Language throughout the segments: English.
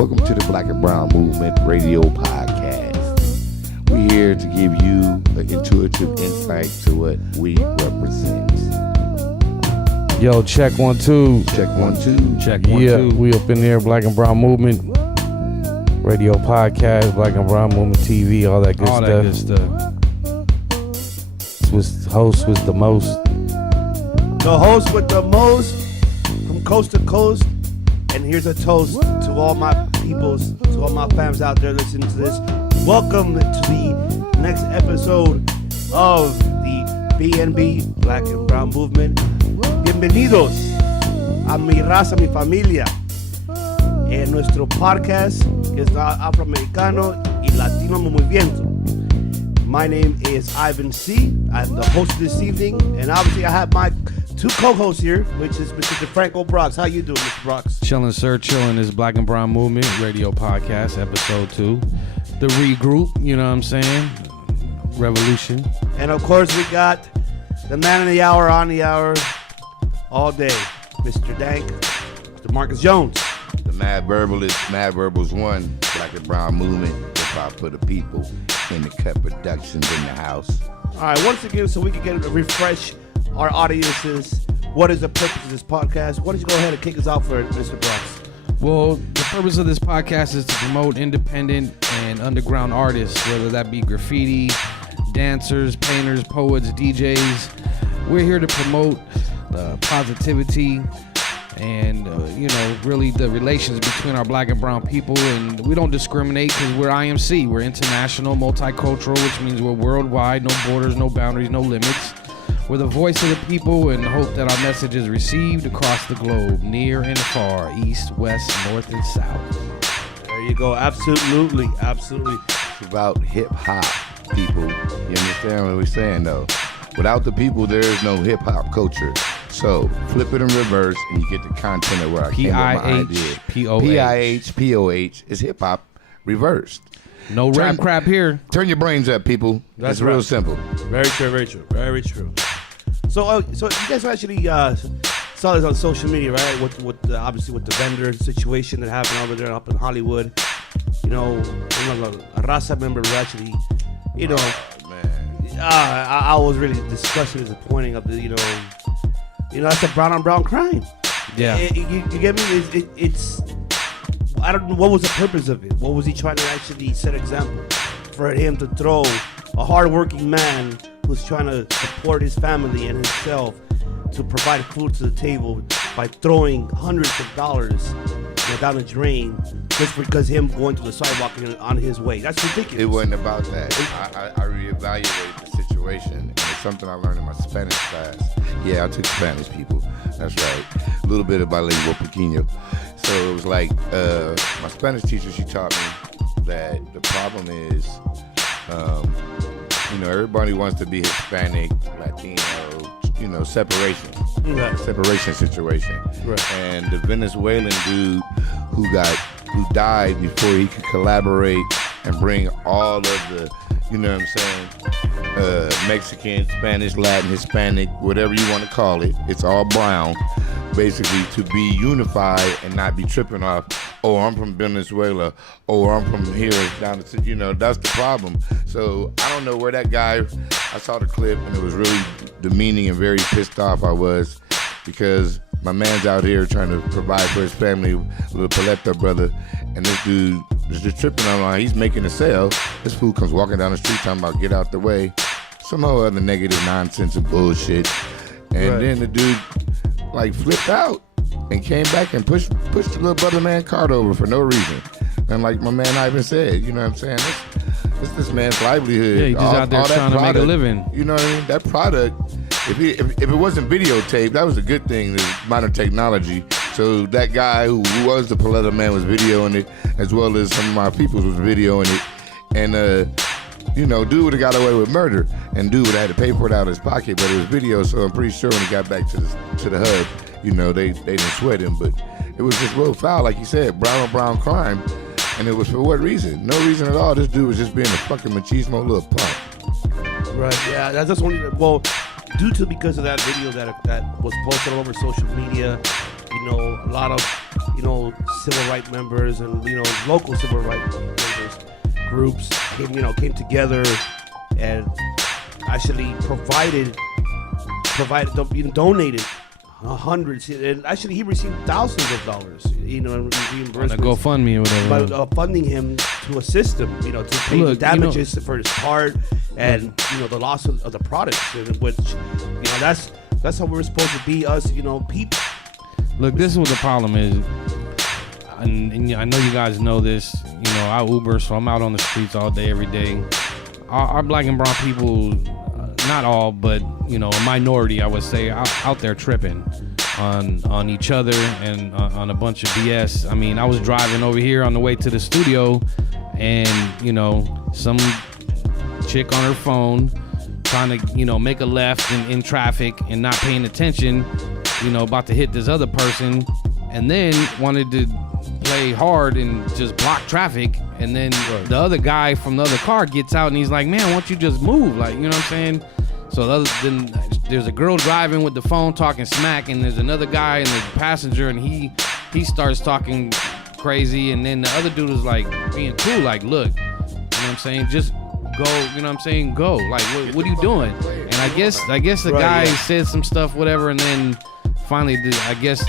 Welcome to the Black and Brown Movement Radio Podcast. We're here to give you an intuitive insight to what we represent. Yo, check 1 2. Check 1 2. Check 1 2. We up in here, Black and Brown Movement Radio Podcast, Black and Brown Movement TV, all that good stuff. Host was the most. The host with the most from coast to coast. And here's a toast to all my peoples, to all my fams out there listening to this. Welcome to the next episode of the BNB, Black and Brown Movement. Bienvenidos a mi raza, mi familia. En nuestro podcast, que es afroamericano y latino movimiento. My name is Ivan C. I'm the host this evening, and obviously I have my two co-hosts here, which is Mr. DeFranco Brox. How you doing, Mr. Brox? Chilling, sir, chilling. This is Black and Brown Movement Radio Podcast, episode 2. The regroup, you know what I'm saying? Revolution. And of course, we got the man of the hour, on the hour, all day, Mr. Dank, Mr. Marcus Jones. The Mad Verbalist, Mad Verbals 1, Black and Brown Movement, hip-hop for the people, in the cut productions in the house. All right, once again, so we can get a refresh our audiences. What is the purpose of this podcast? Why don't you go ahead and kick us off for Mr. Brox? Well, the purpose of this podcast is to promote independent and underground artists, whether that be graffiti, dancers, painters, poets, DJs. We're here to promote positivity and, really the relations between our black and brown people. And we don't discriminate because we're IMC. We're international, multicultural, which means we're worldwide, no borders, no boundaries, no limits. We're the voice of the people and hope that our message is received across the globe, near and far, east, west, north, and south. There you go. Absolutely. Absolutely. It's about hip-hop, people. You understand what we're saying, though? Without the people, there is no hip-hop culture. So, flip it in reverse, and you get the content of where I came up with my idea. P-I-H-P-O-H is hip-hop reversed. No rap crap here. Turn your brains up, people. That's real simple. Very true, very true, very true. So you guys actually saw this on social media, right? With obviously with the vendor situation that happened over there up in Hollywood. You know, a Raza member was actually, I was really disgusted, disappointing of the, that's a brown on brown crime. Yeah. You get me? It's I don't know what was the purpose of it. What was he trying to actually set example for him to throw a hardworking man who's trying to support his family and himself to provide food to the table by throwing hundreds of dollars down the drain just because him going to the sidewalk on his way? That's ridiculous. It wasn't about that. I reevaluated the situation, and it's something I learned in my Spanish class. Yeah, I took Spanish, people. That's right. A little bit of bilingual pequeño. So it was like my Spanish teacher, she taught me that the problem is, everybody wants to be Hispanic, Latino, separation. Right. Separation situation. Right. And the Venezuelan dude who died before he could collaborate and bring all of the, Mexican, Spanish, Latin, Hispanic, whatever you want to call it, it's all brown, basically, to be unified and not be tripping off, oh, I'm from Venezuela, oh, I'm from here, down the, that's the problem. So I don't know where that guy, I saw the clip and it was really demeaning and very pissed off I was, because my man's out here trying to provide for his family with a Paleta brother, and this dude is just tripping on, he's making a sale. This fool comes walking down the street talking about get out the way, some whole other negative nonsense and bullshit. And then the dude flipped out and came back and pushed the little brother man cart over for no reason. And like my man Ivan said, you know what I'm saying? It's this man's livelihood. Yeah, he's just out there trying to make a living. You know what I mean? That product, if it wasn't videotaped, that was a good thing, the modern technology. So that guy who was the Paleta man was videoing it, as well as some of my people was videoing it. And, dude would have got away with murder, and dude would have had to pay for it out of his pocket, but it was video, so I'm pretty sure when he got back to the hub, they didn't sweat him, but it was just real foul, like you said, brown on brown crime, and it was for what reason? No reason at all. This dude was just being a fucking machismo little punk. Right, yeah, that's only, because of that video that was posted all over social media, a lot of, civil rights members and, local civil rights members groups came together and actually donated hundreds, and actually he received thousands of dollars, in reimbursements. GoFundMe or whatever. By funding him to assist him, to pay the damages for his part and, the loss of the products, which, that's how we're supposed to be, us, people. Look, this is what the problem is, and I know you guys know this. I Uber, so I'm out on the streets all day, every day. Our black and brown people, not all, but a minority, I would say, out there tripping on each other and on a bunch of BS. I mean, I was driving over here on the way to the studio, and some chick on her phone trying to make a left in traffic and not paying attention, about to hit this other person, and then wanted to play hard and just block traffic, and then the other guy from the other car gets out and he's like, man, why don't you just move, like, you know what I'm saying? So then there's a girl driving with the phone talking smack, and there's another guy in the passenger, and he starts talking crazy, and then the other dude is like being cool, like, look, you know what I'm saying, just go, you know what I'm saying, go, like, what are you doing? And I guess the guy said some stuff, whatever, and then finally, I guess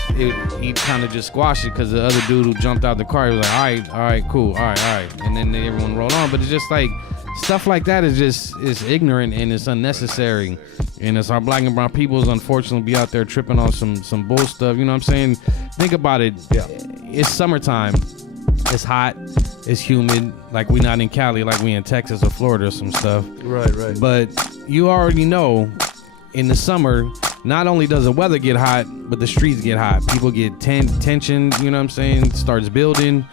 he kind of just squashed it, because the other dude who jumped out the car, he was like, all right, cool, all right, and then everyone rolled on. But it's just like, stuff like that is just, it's ignorant and it's unnecessary, and it's our black and brown peoples, unfortunately, be out there tripping on some bull stuff. You know what I'm saying? Think about it. Yeah. It's summertime. It's hot. It's humid. Like, we not in Cali, like we in Texas or Florida or some stuff. Right. But you already know, in the summer, not only does the weather get hot, but the streets get hot. People get tension, you know what I'm saying, starts building,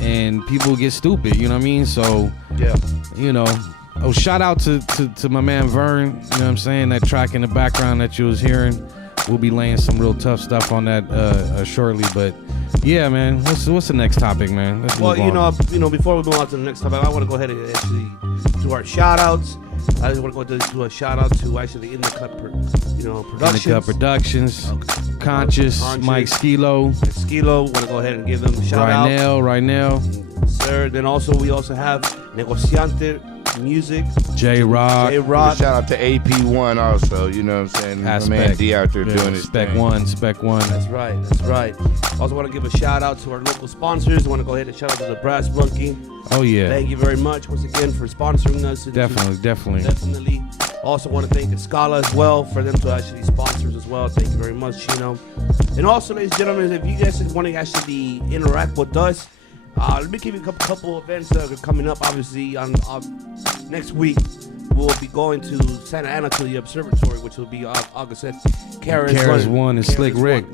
and people get stupid, you know what I mean? So, yeah, shout out to my man Vern, you know what I'm saying, that track in the background that you was hearing. We'll be laying some real tough stuff on that shortly, but yeah, man, what's the next topic, man? Let's move on. Before we move on to the next topic, I want to go ahead and actually do our shout outs. I just want to go do a shout out to actually In the Cut Productions. In the Cut Productions, Conscious, Mike Skilo. Want to go ahead and give them a shout out. Right now. Sir. Then we also have Negociante Music. J-Rock. Shout out to AP1 also, you know what I'm saying? My man D out there doing his Spec thing. One. That's right. Also want to give a shout out to our local sponsors. I want to go ahead and shout out to the Brass Monkey. Oh yeah. Thank you very much once again for sponsoring us. Definitely. Also want to thank Escala as well for them to actually sponsor us as well. Thank you very much, Chino. And also, ladies and gentlemen, if you guys want to actually interact with us, let me give you a couple events that are coming up. Obviously, on next week, we'll be going to Santa Ana to the observatory, which will be August 5th. Karis 1 and Slick Rick.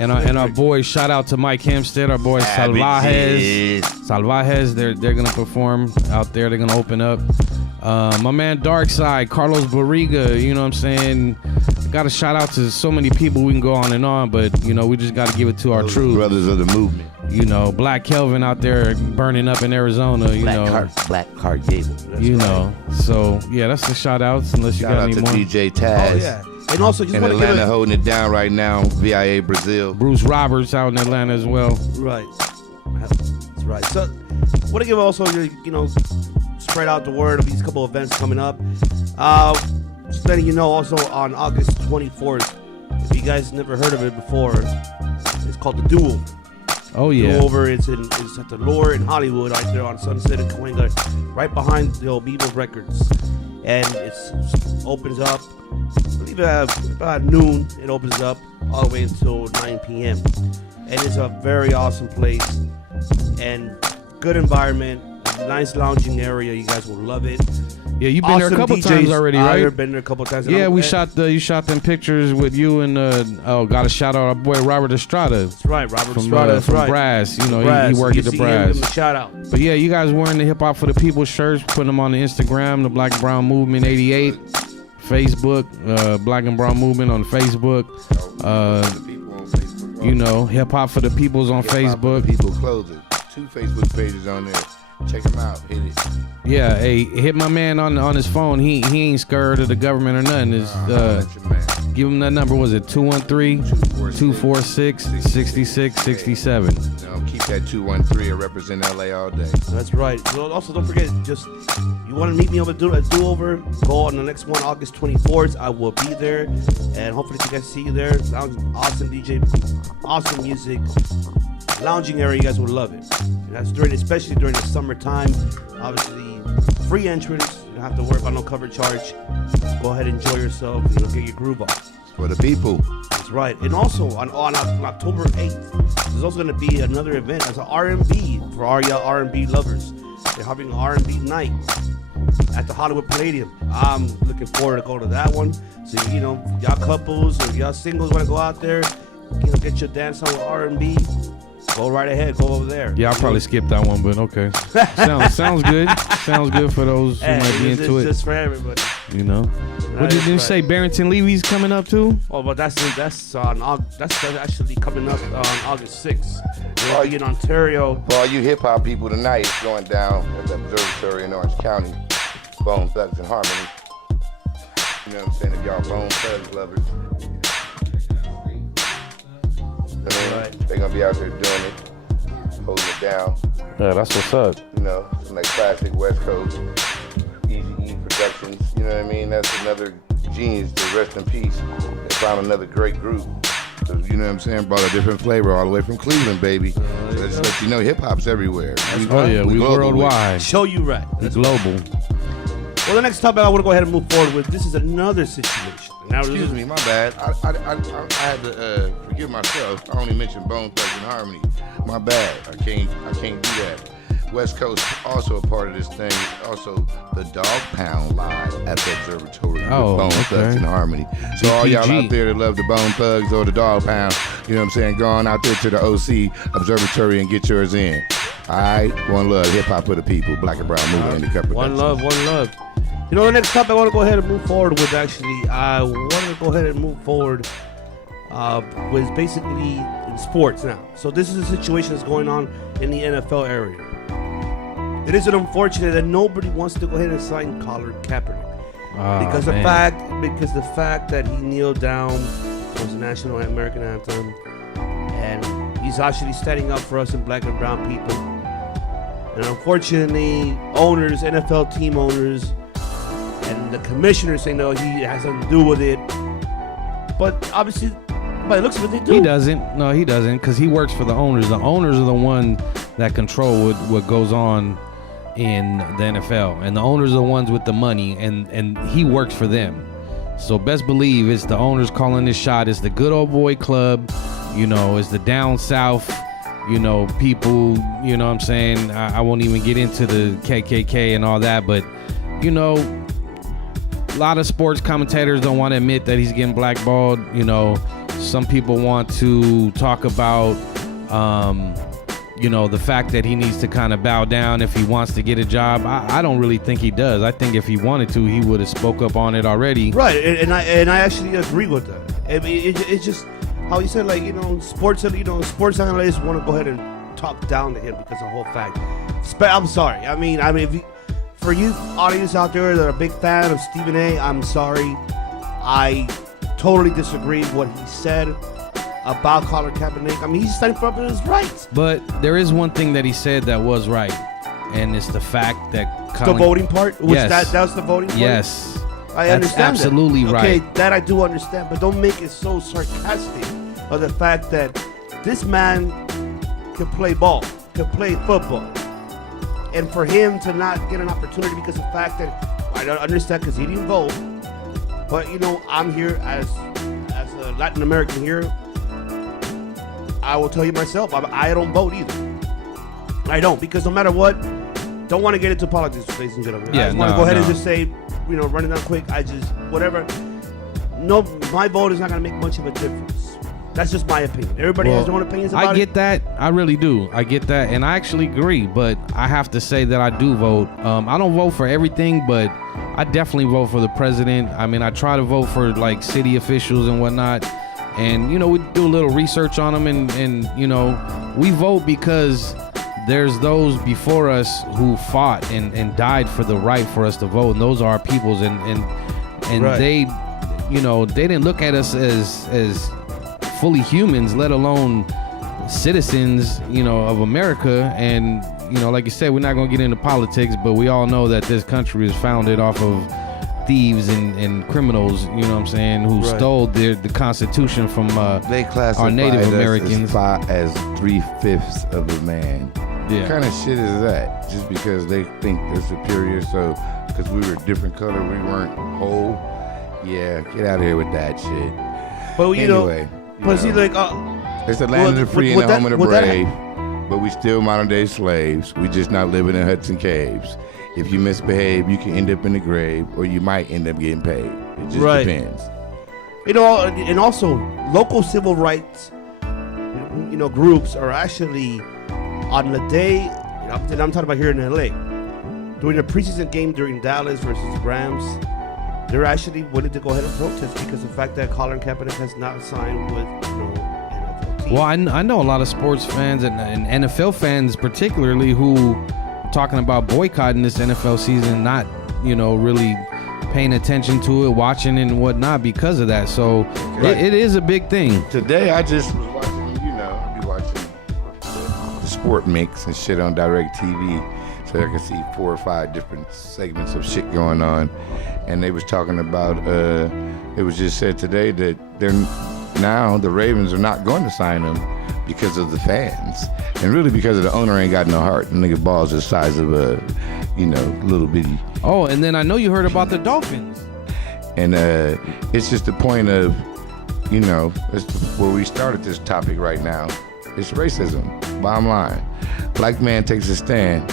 And our boys, shout out to Mike Hempstead, our boys Salvajes. They're gonna perform out there. They're gonna open up. My man Darkside, Carlos Barriga, you know what I'm saying? Got to shout out to so many people. We can go on and on, but we just got to give it to our true brothers of the movement. Black Kelvin out there burning up in Arizona. Black Cart Gable. So yeah, that's the shout outs. Unless you got any more. Shout out to DJ Taz. Oh yeah. And also, just in Atlanta, holding it down right now. VIA Brazil. Bruce Roberts out in Atlanta as well. Right. That's right. So, want to give also, spread out the word of these couple events coming up. Just letting you know, also on August 24th, if you guys never heard of it before, it's called The Do-Over. Oh yeah. Do-Over. It's at the Lure in Hollywood, right there on Sunset and Cahuenga, right behind the old Beeble Records, and it opens up. I believe about noon. It opens up all the way until 9 p.m. And it's a very awesome place and good environment, nice lounging area. You guys will love it. Yeah, you've been there a couple times already, right? I've been there a couple times. Yeah, you shot them pictures with you and got to shout out our boy Robert Estrada. That's right, Robert Estrada. That's from right. Brass. He worked at the Brass. Give him a shout out. But yeah, you guys wearing the Hip Hop for the People shirts, putting them on the Instagram, the Black and Brown Movement 88, Facebook, Black and Brown Movement on Facebook. Hip Hop for the People's on Facebook. People clothing. 2 Facebook pages on there. Check him out. Hit it. Yeah, hey, hit my man on his phone. He ain't scared of the government or nothing. Give them that number. Was it 213-246-6667? Keep that 213. I represent LA all day. That's right. Well, also, don't forget, you want to meet me over do a do-over, go on the next one, August 24th. I will be there, and hopefully you guys see you there. Awesome DJ, awesome music, lounging area. You guys will love it. And that's especially during the summertime. Obviously, free entrance. You don't have to worry about no cover charge. Go ahead, enjoy yourself. Get your groove on. For the people. That's right. And also on October 8th, there's also going to be another event as an R&B for all y'all R&B lovers. They're having an R&B night at the Hollywood Palladium. I'm looking forward to go to that one. So y'all couples or y'all singles want to go out there, get your dance on with R&B. Go right ahead. Go over there. Yeah, I'll probably skip that one, but okay. Sounds good. Sounds good for those who might be into it. It's just for everybody. What did you say? Barrington Levy's coming up too? Oh, but that's actually coming up on August 6th. We'll be in Ontario. For all you hip hop people tonight, it's going down at the Observatory in Orange County. Bone Thugs and Harmony. You know what I'm saying? If y'all Bone Thugs lovers. Right. They're gonna be out there doing it, holding it down. Yeah, that's what's up. Some like classic West Coast, Easy E Productions. You know what I mean? That's another genius to rest in peace. They found another great group. So, you know what I'm saying? Brought a different flavor all the way from Cleveland, baby. So let's let you know hip hop's everywhere. We worldwide. Show you right. It's global. Well, the next topic I want to go ahead and move forward with. This is another situation. Now, excuse me, my bad. I had to forgive myself. I only mentioned Bone Thugs and Harmony. My bad. I can't do that. West Coast also a part of this thing. Also, the Dog Pound live at the Observatory with Bone Thugs and Harmony. So all y'all out there that love the Bone Thugs or the Dog Pound, you know what I'm saying? Go on out there to the OC Observatory and get yours in. All right, one love, hip hop for the people. Black and Brown movement in the cup. One love. The next topic I want to go ahead and move forward with, I want to go ahead and move forward with basically in sports now. So this is a situation that's going on in the NFL area. It is unfortunate that nobody wants to go ahead and sign Colin Kaepernick because the fact that he kneeled down towards the national American anthem, and he's actually standing up for us in black and brown people. And unfortunately, owners, NFL team owners, and the commissioner saying no, he has nothing to do with it. But obviously, by the looks of it, they do. He doesn't. No, he doesn't, because he works for the owners. The owners are the one that control what goes on in the NFL, and the owners are the ones with the money, and he works for them. So best believe it's the owners calling this shot. It's the good old boy club. It's the down south. People. You know what I'm saying? I won't even get into the KKK and all that, but a lot of sports commentators don't want to admit that he's getting blackballed. Some people want to talk about, the fact that he needs to kind of bow down if he wants to get a job. I don't really think he does. I think if he wanted to, he would have spoke up on it already. Right, and I actually agree with that. I mean, it's just how you said, sports analysts want to go ahead and talk down to him because of the whole fact. I'm sorry. I mean, for you audience out there that are a big fan of Stephen A., I'm sorry. I totally disagree with what he said about Colin Kaepernick. I mean, he's standing up for his rights. But there is one thing that he said that was right, and it's the fact that the voting part? Yes. That was the voting part? Yes. I understand That's absolutely that. right. Okay, that I do understand, but don't make it so sarcastic of the fact that this man could play ball, could play football. And for him to not get an opportunity because of the fact that, I don't understand because he didn't vote, but I'm here as a Latin American here. I will tell you myself, I don't vote either. I don't, because no matter what, don't want to get into politics, ladies and gentlemen. Yeah, I just want to go ahead and just say, run it down quick. Whatever. No, my vote is not going to make much of a difference. That's just my opinion. Everybody has their own opinions about it. I get that. I really do. I get that. And I actually agree. But I have to say that I do vote. I don't vote for everything, but I definitely vote for the president. I mean, I try to vote for city officials and whatnot. And, we do a little research on them. And we vote because there's those before us who fought and died for the right for us to vote. And those are our peoples. And right. they didn't look at us as fully humans, let alone citizens, of America. And, like you said, we're not going to get into politics, but we all know that this country is founded off of thieves and criminals, who stole the Constitution from they our Native Americans. As 3/5 of a man. Yeah. What kind of shit is that? Just because they think they're superior, so because we were a different color, we weren't whole? Yeah, get out of here with that shit. But anyway, see, like, it's the land of the free and the home of the brave. But we still modern day slaves. We just not living in Hudson caves. If you misbehave, you can end up in the grave, or you might end up getting paid. It just depends. And also local civil rights, groups are actually on the day. I'm talking about here in LA, during the preseason game during Dallas versus Rams. They're actually willing to go ahead and protest because of the fact that Colin Kaepernick has not signed with NFL team. Well, I know a lot of sports fans and NFL fans particularly who are talking about boycotting this NFL season, not, really paying attention to it, watching and whatnot because of that. So it is a big thing. Today I just was watching, I'll be watching the sport mix and shit on DirecTV. So I can see 4 or 5 different segments of shit going on. And they was talking about, it was just said today that the Ravens are not going to sign him because of the fans. And really because of the owner ain't got no heart. The nigga ball's the size of a, little bitty. Oh, and then I know you heard about the Dolphins. And it's just the point of, it's where we started this topic right now. It's racism, bottom line. Black man takes a stand.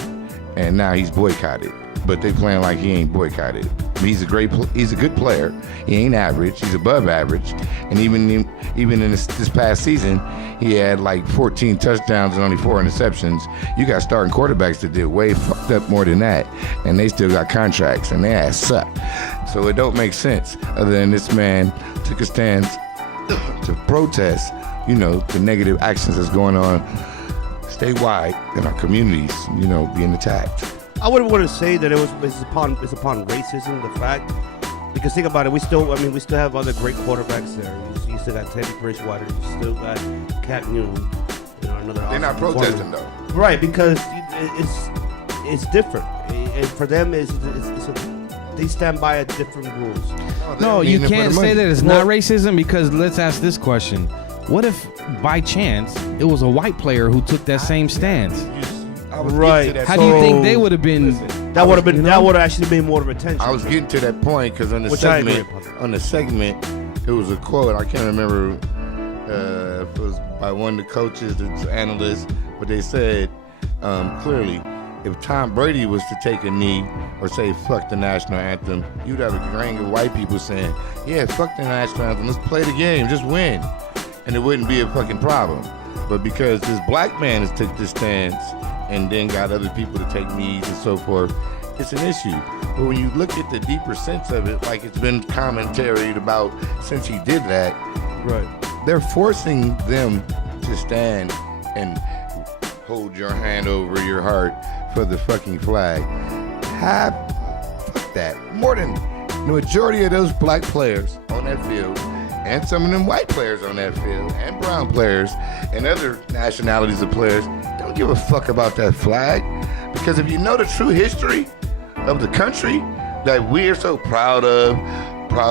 And now he's boycotted, but they playing like he ain't boycotted. He's a good player. He ain't average. He's above average. And even in this past season, he had like 14 touchdowns and only 4 interceptions. You got starting quarterbacks that did way fucked up more than that, and they still got contracts, and their ass suck. So it don't make sense other than this man took a stance to protest, the negative actions that's going on statewide in our communities, being attacked. I wouldn't want to say that it's upon racism, the fact, because think about it, we still have other great quarterbacks there. You still got Teddy Bridgewater, you still got Cat Newton, another. They're not protesting though, right? Because it's different, and for them they stand by a different rules. No, you can't say that it's not racism because let's ask this question. What if, by chance, it was a white player who took that same stance? Right. How do you think they would have been? That would have actually been more of attention. I was getting to that point because on the segment, it was a quote. I can't remember if it was by one of the coaches, the analysts, but they said clearly, if Tom Brady was to take a knee or say fuck the national anthem, you'd have a gang of white people saying, yeah, fuck the national anthem, let's play the game, just win. And it wouldn't be a fucking problem. But because this black man has took this stance and then got other people to take knees and so forth, it's an issue. But when you look at the deeper sense of it, like it's been commentaried about since he did that, right? They're forcing them to stand and hold your hand over your heart for the fucking flag. Fuck that. More than the majority of those black players on that field, and some of them white players on that field, and brown players, and other nationalities of players, don't give a fuck about that flag. Because if you know the true history of the country that we are so proud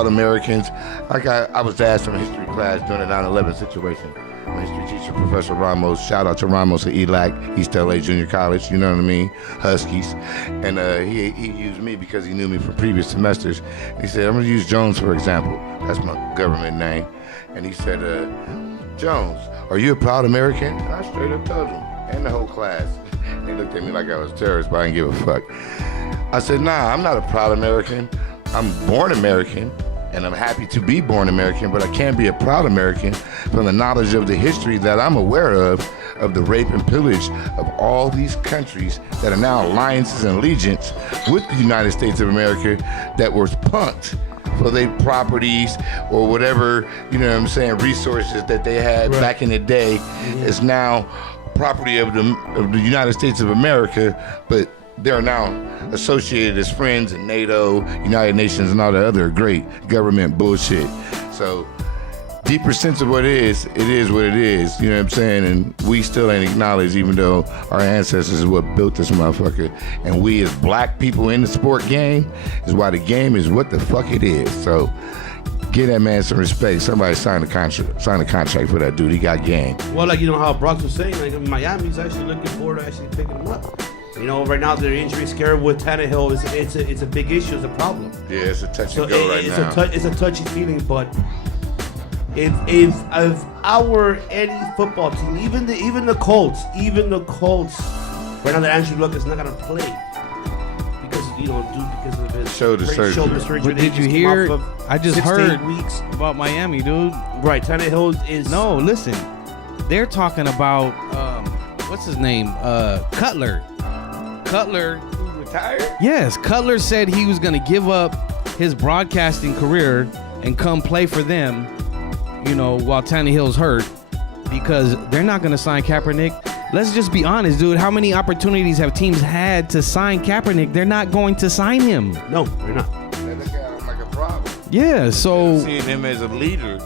Americans, like I was asked in a history class during the 9/11 situation. My history teacher, Professor Ramos, shout out to Ramos at ELAC, East LA Junior College, you know what I mean, Huskies. And he used me because he knew me from previous semesters. And he said, I'm gonna use Jones for example. That's my government name. And he said, Jones, are you a proud American? And I straight up told him, and the whole class. And they looked at me like I was a terrorist, but I didn't give a fuck. I said, nah, I'm not a proud American. I'm born American. And I'm happy to be born American, but I can't be a proud American from the knowledge of the history that I'm aware of the rape and pillage of all these countries that are now alliances and allegiance with the United States of America that was punked for their properties or whatever, resources that they had back in the day is now property of the United States of America, but they're now associated as friends in NATO, United Nations, and all the other great government bullshit. So, deeper sense of what it is what it is. You know what I'm saying? And we still ain't acknowledged, even though our ancestors is what built this motherfucker. And we as black people in the sport game is why the game is what the fuck it is. So, give that man some respect. Somebody signed a contract for that dude. He got game. Well, like, you know how Brock was saying, like, Miami's actually looking forward to actually picking him up. You know, right now their injury scare with Tannehill it's a big issue, it's a problem. Yeah, it's a touch and go right now. It's a touchy feeling, but if our any football team, even the Colts, right now that Andrew Luck is not gonna play because of his shoulder surgery. But did you hear? I just heard weeks about Miami, dude. Right, Tannehill is no. Listen, they're talking about what's his name? Cutler. Who retired? Yes, Cutler said he was going to give up his broadcasting career and come play for them, you know, while Tannehill's hurt, because they're not going to sign Kaepernick. Let's just be honest, dude. How many opportunities have teams had to sign Kaepernick? They're not going to sign him. No, they're not. They look at him like a problem. Yeah, so Seeing him as a leader,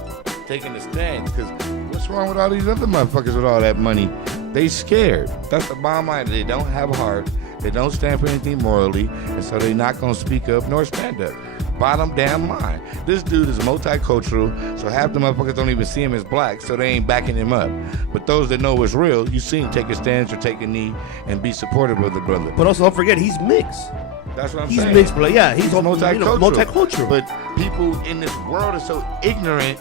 taking a stand, because what's wrong with all these other motherfuckers with all that money? They scared. That's the bottom line. They don't have a heart. They don't stand for anything morally, and so they're not going to speak up nor stand up. Bottom damn line. This dude is multicultural, so half the motherfuckers don't even see him as black, so they ain't backing him up. But those that know what's real, you see him take a stance or take a knee and be supportive of the brother. But also don't forget, he's mixed. That's what I'm saying. He's mixed, but yeah, he's multicultural. You know, multicultural. But people in this world are so ignorant,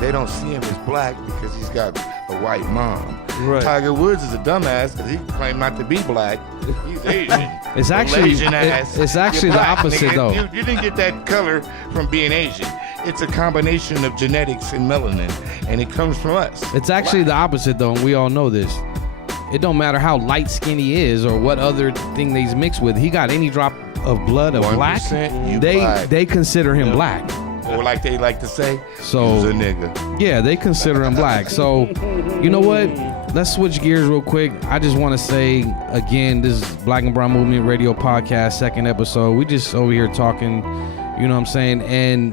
they don't see him as black because he's got a white mom. Right. Tiger Woods is a dumbass because he claimed not to be black. He's Asian. It's actually Asian ass. it's actually You're the black, opposite, nigga. though. You didn't get that color from being Asian. It's a combination of genetics and melanin, and it comes from us. It's actually the opposite, though, and we all know this. It don't matter how light-skinned he is or what other thing that he's mixed with. He got any drop of blood of black, 1% black. they consider him black. Or like they like to say, So he's a nigga. yeah, they consider him black. So you know what? Let's switch gears real quick. I just want to say again, this is Black and Brown Movement Radio Podcast, second episode. We just over here talking, you know what I'm saying? And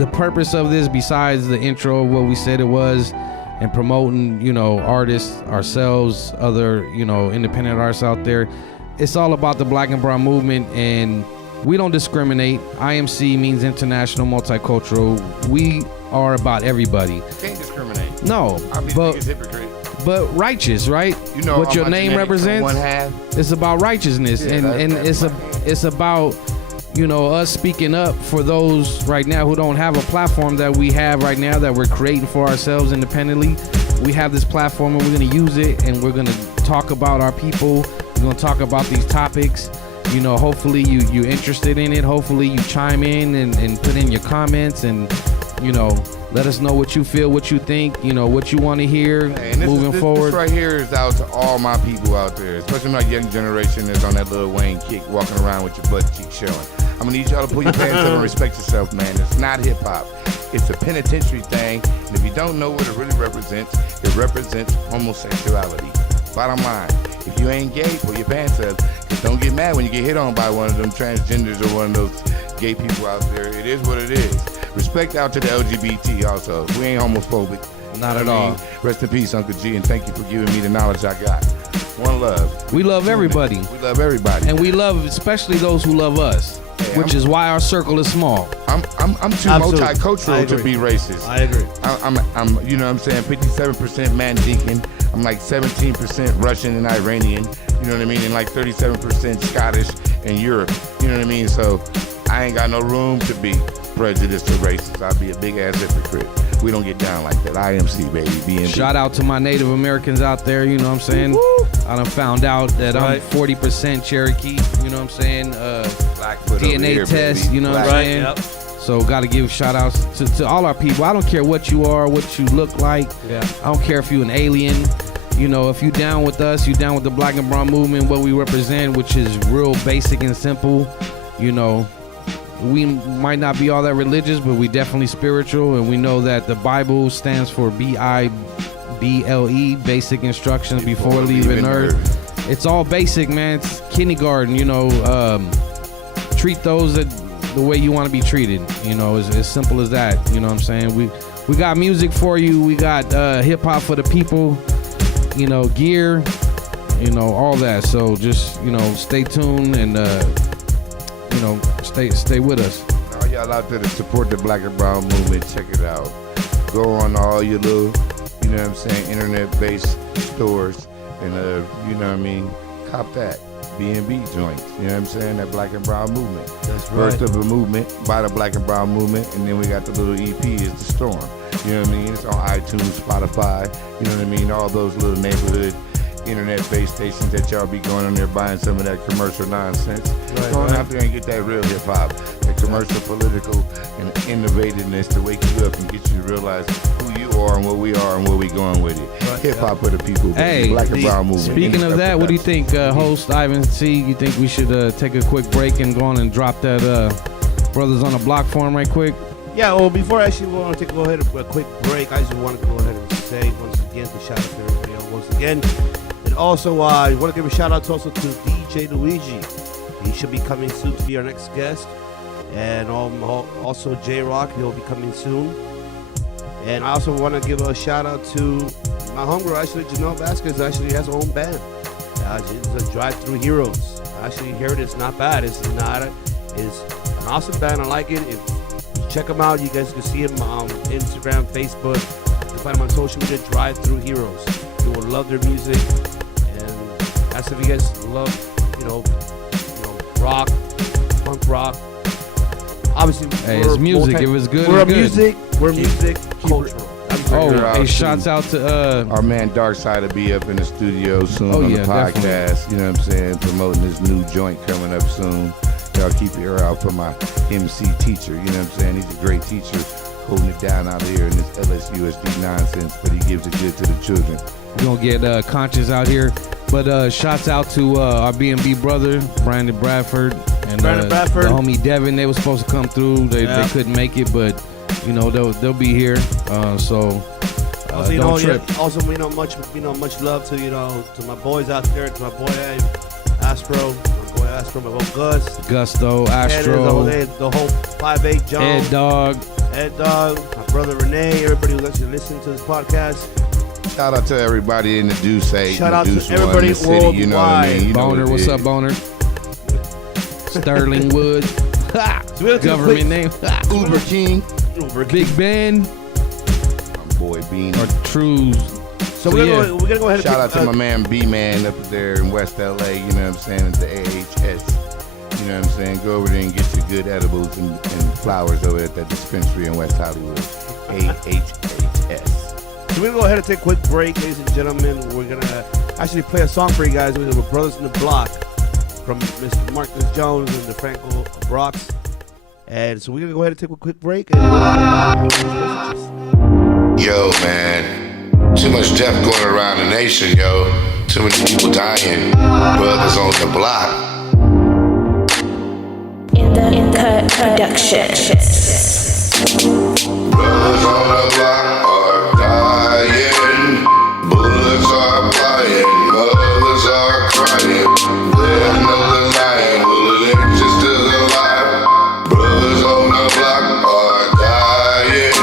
the purpose of this, besides the intro, what we said it was, and promoting, you know, artists, ourselves, other, you know, independent artists out there, it's all about the Black and Brown Movement, and we don't discriminate. IMC means international multicultural. We are about everybody. Can't discriminate. No, I'm the biggest hypocrite. but righteous, right? You know what your my name genetics on represents. one half. It's about righteousness, Yeah, and it's about, you know, us speaking up for those right now who don't have a platform that we have right now, that we're creating for ourselves independently. We have this platform and we're going to use it, and we're going to talk about our people. We're going to talk about these topics. You know, hopefully you interested in it. Hopefully you chime in and put in your comments, and, you know, let us know what you feel, what you think, you know, what you want to hear moving forward. This right here is out to all my people out there, especially my young generation that's on that Lil Wayne kick, walking around with your butt cheeks showing. I'm going to need y'all to pull your pants up and respect yourself, man. It's not hip-hop. It's a penitentiary thing, and if you don't know what it really represents, it represents homosexuality. Bottom line, if you ain't gay, pull your pants up. Just don't get mad when you get hit on by one of them transgenders or one of those gay people out there. It is what it is. Respect out to the LGBT also. We ain't homophobic. Not at all. Rest in peace, Uncle G, and thank you for giving me the knowledge I got. One love. We love everybody. We love everybody. And we love especially those who love us, which is why our circle is small. I'm too Absolutely. multicultural to be racist. I agree. I'm you know what I'm saying, 57% Mandecan. I'm like 17% Russian and Iranian, you know what I mean, and like 37% Scottish and Europe, you know what I mean? So I ain't got no room to be prejudiced or racist. I'd be a big ass hypocrite. We don't get down like that. IMC, baby. BNB. Shout out to my Native Americans out there, you know what I'm saying? Woo! I done found out that Right. I'm 40% Cherokee, you know what I'm saying? Blackfoot over DNA here, test, baby. you know what I'm Right, saying? yep. So got to give shout outs to all our people. I don't care what you are, what you look like. Yeah. I don't care if you're an alien. You know, if you down with us, you down with the Black and Brown Movement, what we represent, which is real basic and simple. You know, we might not be all that religious, but we definitely spiritual, and we know that the Bible stands for BIBLE, basic instructions before leaving Earth. it's all basic, man. It's kindergarten, you know. Treat those the way you want to be treated. You know, as simple as that. You know what I'm saying? We got music for you. We got hip hop for the people. You know, gear. You know, all that. So just, you know, stay tuned and you know, stay with us. All y'all out there to support the Black and Brown movement, check it out. Go on all your little, you know what I'm saying, internet-based stores and you know what I mean, cop that B&B joints. You know what I'm saying? That Black and Brown movement. That's right. Birth of a movement by the Black and Brown movement, and then we got the little EP is The Storm. You know what I mean? It's on iTunes, Spotify, you know what I mean? All those little neighborhood internet-based stations that y'all be going on there buying some of that commercial nonsense. Right, Going right. out there and get that real hip-hop, that commercial, political, and innovativeness to wake you up and get you to realize who you are and what we are and where we going with it. Right, Hip-hop for the people, Hey, Black and Brown movement. Speaking of that, what do you think, host Ivan C? You think we should take a quick break and go on and drop that Brothers on the Block form right quick? Yeah, well, before I actually want to go ahead and a quick break, I just want to go ahead and say once again, the shout out to everybody else once again. And also, I want to give a shout out also to DJ Luigi. He should be coming soon to be our next guest. And also J-Rock, he'll be coming soon. And I also want to give a shout out to my homegirl, actually, Janelle Vasquez, actually has her own band. It's a Drive-Thru Heroes. I actually heard it's not bad. It's an awesome band. I like it. Check them out. You guys can see them on Instagram, Facebook. You can find them on social media, Drive-Thru Heroes. You will love their music. And that's if you guys love, you know, rock, punk rock. Obviously, Hey, it's music. If it's good, we're it's good. We're music cultural. Oh, hey, shouts out to our man Dark Side will be up in the studio soon on the definitely. podcast. You know what I'm saying? Promoting this new joint coming up soon. Y'all keep your ear out for my MC teacher. You know what I'm saying? He's a great teacher, holding it down out here in this LSUSD nonsense, but he gives it good to the children. We're going to get conscious out here. But shouts out to our B&B brother, Brandon Bradford. And Bradford. the homie Devin. They were supposed to come through. They couldn't make it, but, you know, they'll be here. So Also, don't trip. Also, much love to to my boys out there, to my boy Astro, my boy Gus, Gusto, Astro, the whole 5'8" John, Ed Dog, my brother Renee, everybody who listen to this podcast. Shout out to everybody in the Deuce 8. Shout out to Deuce everybody in the city, you know what I mean? You know Boner, what it what's is. up, Boner? Sterling Wood, So we're gonna take a government name. Uber King. Big Ben, My boy Bean. or Trues. So we're gonna go ahead. Shout and out to my man B-Man up there in West LA, you know what I'm saying, at the AHS. You know what I'm saying? Go over there and get your good edibles and flowers over at that dispensary in West Hollywood. AHHS. So we're gonna go ahead and take a quick break, ladies and gentlemen. We're gonna actually play a song for you guys with Brothers in the Block from Mr. Marcus Jones and the Franco Brox. And so we're gonna go ahead and take a quick break. Yo, man. Too much death going around the nation, yo. Too many people dying. Brothers on the block. In the production. Brothers on the block are dying. Bullets are flying. Mothers are crying. There's no denying. Bullets is still alive. Brothers on the block are dying.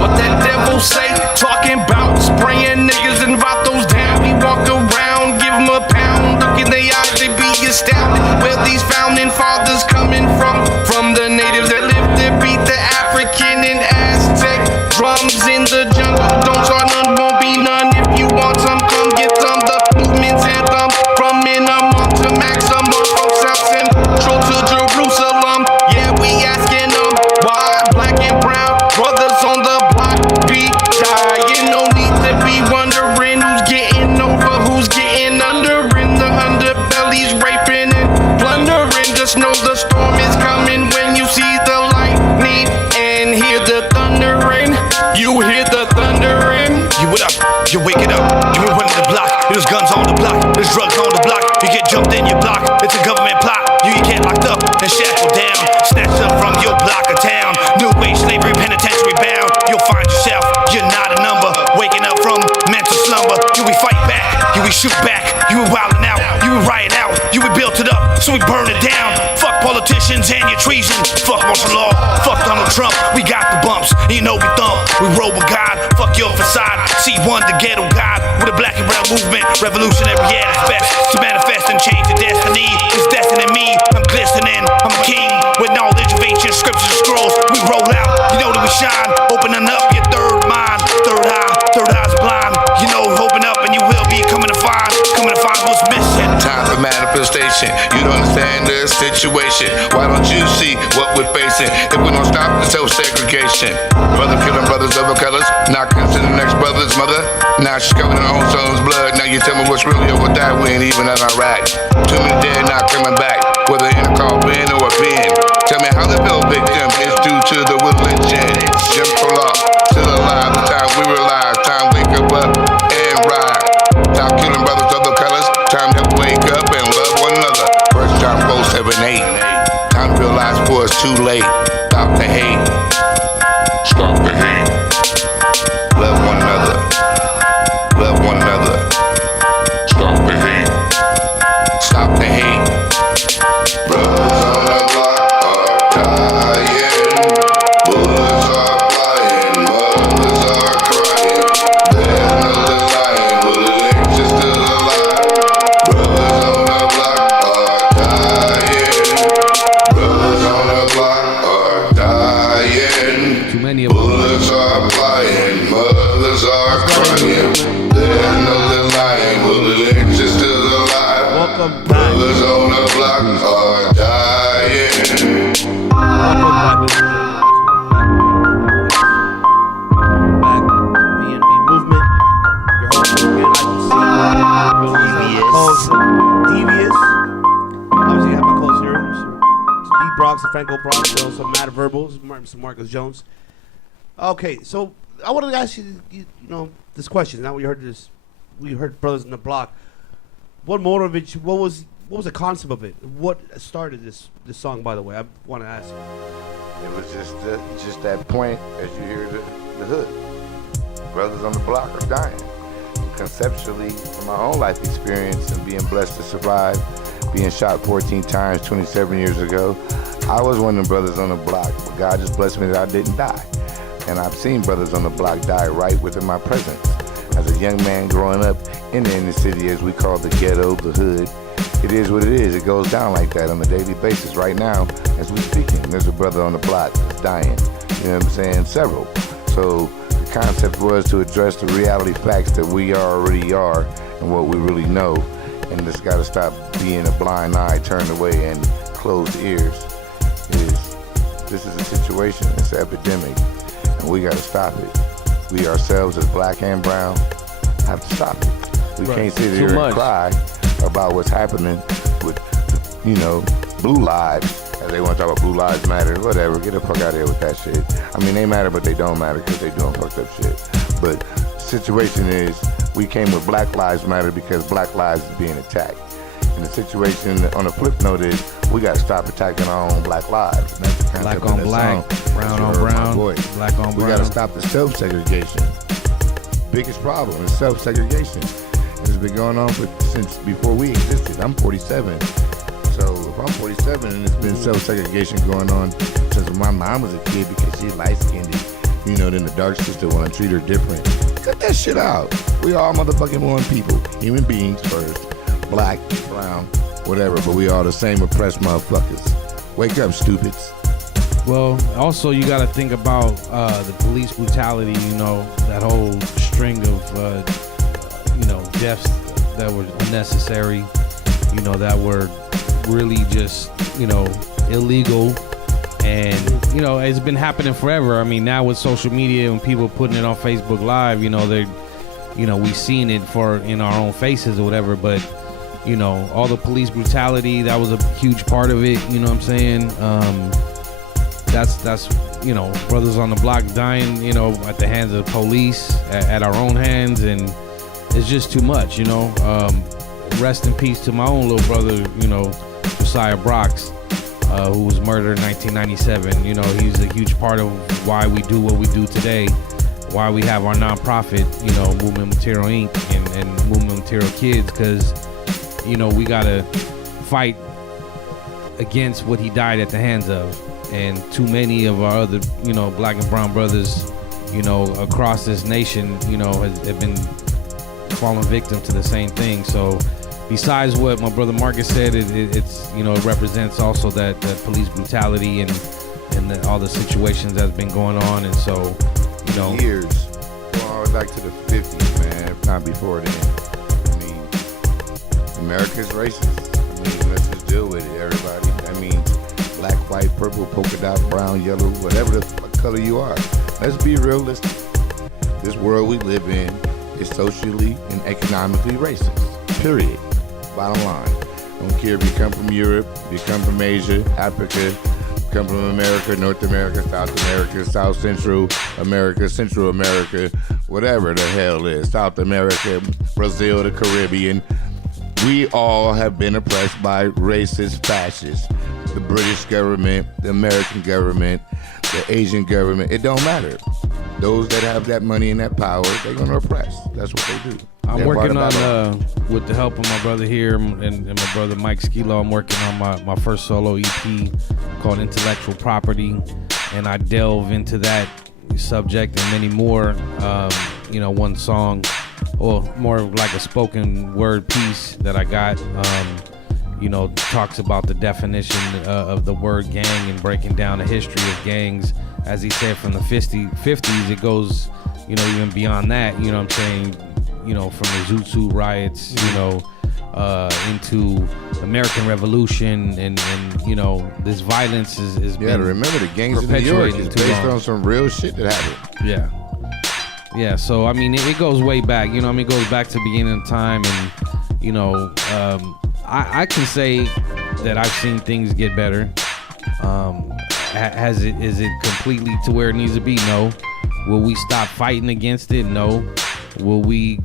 What that devil say? Talking about spraying niggas and vatos down. We walk around, give them a pound. Look in their eyes, they be astounded. Where these founding fathers coming from? From the natives that lived there, beat the African and Aztec drums in the jungle. Don't start none, won't be none. If you want some, come get some. The movement's anthem from Minimum to Maximum. From South Central to Jerusalem. Yeah, we asking them why black and brown brothers on the block be dying. No need to be wondering who's getting over, who's getting under. In the underbellies, raping and plundering. Just know the storm is coming when you see the lightning and hear the thundering. You hear the thundering. You what up? You wake it up. You been running the block. There's guns on the block. There's drugs on the block. You get jumped in your block. It's a government plot. You get locked up and shackled down. Snatched up from your block of town. New age slavery, penitentiary bound. You'll find yourself. You're not a number. Waking up from mental slumber. You we fight back. You we shoot back. You we wildin' You would riot out, you would build it up, so we burn it down. Fuck politicians and your treason. Fuck martial law, fuck Donald Trump. We got the bumps, and you know we thump. We roll with God, fuck your facade. C1 the ghetto God, with a black and brown movement. Revolutionary at its best, to manifest and change the destiny. It's destined in me, I'm glistening, I'm a king. With knowledge of ancient scriptures and scrolls, we roll out, you know that we shine. Opening up your third mind, third eye's blind. You know, open up and you will be coming to find what's missing. Time for manifestation. You don't understand the situation. Why don't you see what we're facing? If we don't stop the self-segregation, brother killing brothers of other colors, not considering the next brother's mother. Now she's covered in her own son's blood. Now you tell me what's really over that. We ain't even in Iraq. Too many dead not coming back, whether in a car bin or a bin. Tell me how the bill victim is due to the religion. Jim Crow law, still alive. The time we realize, time wake up and ride. Time killing brothers of other colors. Time to wake up and love one another. First John 4:7-8. Time to realize before it's too late. Stop the hate. Stop the hate. Love one another. Love one another. Stop the hate. Stop the hate. Brothers on the block are dying. Bullets are flying. Mothers are crying. There's no denying. Bullets is still alive. Brothers on the block are dying. Brothers on the block are dying. Too many of them. Bullets are flying. Mothers are crying. There's no denying. Bullets is still alive. Welcome back. Brothers on the block are dying. Welcome back, BNB Movement. Your host again, Devious. Obviously, I have my calls here. Steve Brox and Franco Brox. There's also Matt Verbals, Mr. Marcus Jones. Okay, so I wanted to ask you, this question. Now we heard Brothers in the Block. What motivated you? What was the concept of it? What started this song, by the way? I want to ask you. It was just that point as you hear the hood. Brothers on the block are dying. Conceptually, from my own life experience and being blessed to survive, being shot 14 times 27 years ago, I was one of them brothers on the block. But God just blessed me that I didn't die. And I've seen brothers on the block die right within my presence. As a young man growing up in the inner city, as we call the ghetto, the hood, it is what it is. It goes down like that on a daily basis. Right now, as we're speaking, there's a brother on the block that's dying. You know what I'm saying? Several. So the concept was to address the reality facts that we already are and what we really know. And it's got to stop being a blind eye, turned away, and closed ears. This is a situation. It's an epidemic. And we got to stop it. We ourselves, as black and brown, have to stop it. We can't sit here and cry about what's happening with, blue lives. As they want to talk about blue lives matter, whatever. Get the fuck out of here with that shit. I mean, they matter, but they don't matter because they doing fucked up shit. But the situation is, we came with Black Lives Matter because Black lives is being attacked. And the situation on the flip note is, we got to stop attacking our own black lives. And that's the concept Black on of black, song. brown on brown, black on brown. We got to stop the self-segregation. Biggest problem is self-segregation. It's been going on since before we existed. I'm 47. So if I'm 47 and it's been self-segregation going on since when my mom was a kid because she's light-skinned, then the dark sister want to treat her different. Cut that shit out. We all motherfucking one people. Human beings first. Black, brown, whatever, but we all the same oppressed motherfuckers. Wake up, stupids. Well, also you got to think about the police brutality. That whole string of deaths that were unnecessary. That were really just illegal, and it's been happening forever. I mean, now with social media and people putting it on Facebook Live, we've seen it in our own faces or whatever, but. All the police brutality, that was a huge part of it, you know what I'm saying? That's brothers on the block dying, at the hands of the police, at our own hands, and it's just too much, Rest in peace to my own little brother, Josiah Brox, who was murdered in 1997. He's a huge part of why we do what we do today, why we have our nonprofit, Movement Material Inc. and Movement Material Kids, because we gotta fight against what he died at the hands of, and too many of our other, black and brown brothers, across this nation, have been falling victim to the same thing. So besides what my brother Marcus said, it's it represents also that police brutality and all the situations that's been going on. And so, years, going all the way back to the 50s, man, if not before then. I mean, America's racist. I mean, let's just deal with it, everybody. I mean, black, white, purple, polka dot, brown, yellow, whatever the color you are. Let's be realistic. This world we live in is socially and economically racist. Period. Bottom line. Don't care if you come from Europe, if you come from Asia, Africa, come from America, North America, South Central America, Central America, whatever the hell is, South America, Brazil, the Caribbean. We all have been oppressed by racist fascists. The British government, the American government, the Asian government, it don't matter. Those that have that money and that power, they're going to oppress. That's what they do. I'm working on, with the help of my brother here and my brother Mike Skilo, I'm working on my first solo EP called Intellectual Property, and I delve into that subject and many more. One song, or more like a spoken word piece that I got, talks about the definition of the word gang and breaking down the history of gangs. As he said, from the 50s, it goes, even beyond that, from the Zoot riots, into American Revolution and this violence is you gotta remember, the gangs in New York is based on some real shit that happened. Yeah, so I mean, it goes way back, it goes back to the beginning of time, and I can say that I've seen things get better. Is it completely to where it needs to be? No. Will we stop fighting against it? No. Will we,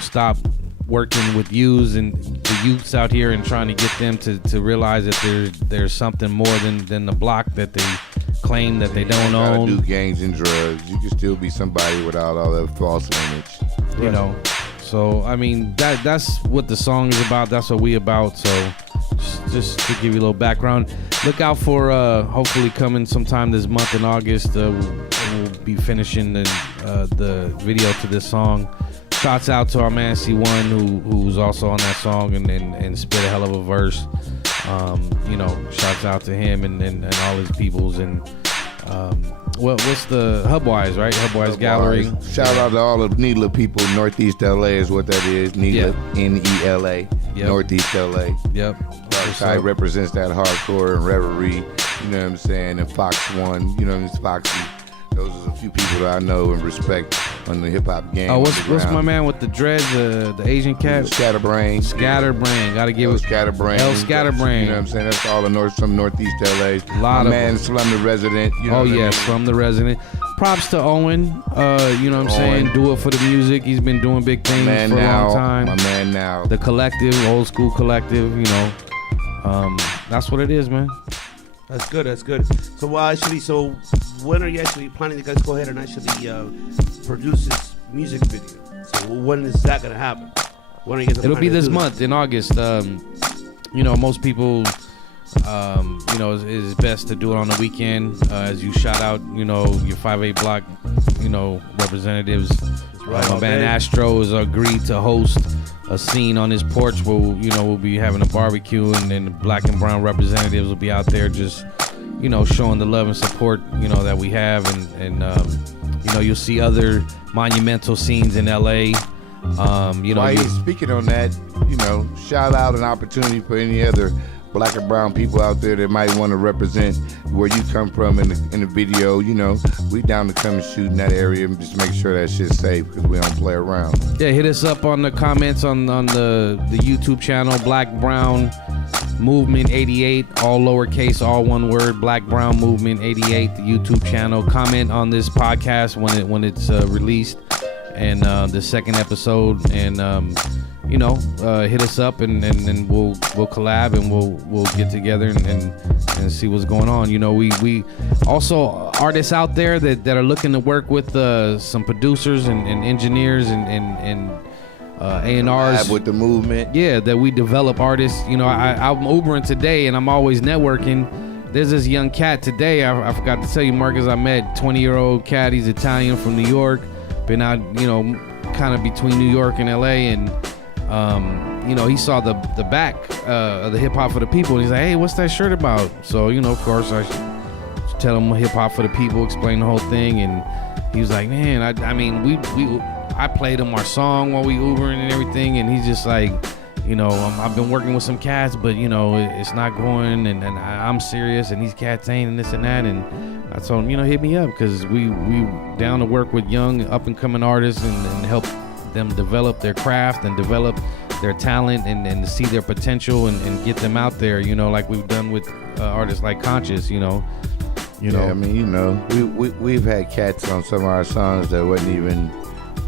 stop working with youths and the youths out here and trying to get them to realize that there's something more than the block that they claim that they don't own? Do gangs and drugs. You can still be somebody without all that false image. So I mean, that's what the song is about. That's what we about. So just to give you a little background, look out for hopefully coming sometime this month in August. We'll be finishing the video to this song. Shouts out to our man C1 who's also on that song and spit a hell of a verse. Shouts out to him and all his peoples and what's the Hubwise, right? Hubwise Gallery. Shout out to all the NELA people. Northeast LA is what that is. NELA, NELA, Northeast LA. Yep. Darkside represents that hardcore and reverie. You know what I'm saying? And Fox One. It's Foxy. Those are a few people that I know and respect on the hip hop game. Oh, what's my man with the dreads? The Asian cat. Scatterbrain. Gotta give it. Scatterbrain. Scatterbrain. You know what I'm saying? That's all some Northeast LA. My man, Slum the Resident. Slum the Resident. Props to Owen. You know what I'm saying? Do it for the music. He's been doing big things for a long time. My man now. The collective, old school collective. That's what it is, man. That's good. So when are you actually planning to guys go ahead and actually produce this music video? So when is that gonna happen? When are you guys It'll be this month in August. Most people, it's best to do it on the weekend. As you shout out, your 5A block, representatives. My man Astro has agreed to host a scene on his porch where we'll be having a barbecue, and then the black and brown representatives will be out there just showing the love and support that we have, and you'll see other monumental scenes in LA. Speaking on that, shout out an opportunity for any other black and brown people out there that might want to represent where you come from in the video. We down to come and shoot in that area and just make sure that shit's safe, because we don't play around. Yeah, hit us up on the comments on the YouTube channel, Black Brown Movement 88, all lowercase, all one word, Black Brown Movement 88, the YouTube channel. Comment on this podcast when it's released, and the second episode, and hit us up and we'll collab, and we'll get together and see what's going on. We also artists out there that are looking to work with some producers and engineers and A&Rs with the movement. Yeah, that we develop artists. You know, I'm Ubering today, and I'm always networking. There's this young cat today. I forgot to tell you, Marcus. I met 20-year-old cat. He's Italian from New York. Been out, you know, kind of between New York and LA, and you know, he saw the back of the Hip Hop for the People, and he's like, "Hey, what's that shirt about?" So, you know, of course, I tell him Hip Hop for the People, explain the whole thing, and he was like, "Man, I mean, I played him our song while we Ubering and everything," and he's just like, you know, I've been working with some cats, but you know, it's not going, and I'm serious, and these cats ain't, and this and that, and I told him, you know, hit me up, because we down to work with young up and coming artists and help them develop their craft and develop their talent and to see their potential and get them out there, you know, like we've done with artists like Conscious, you know. I mean, you know, we've had cats on some of our songs that wasn't even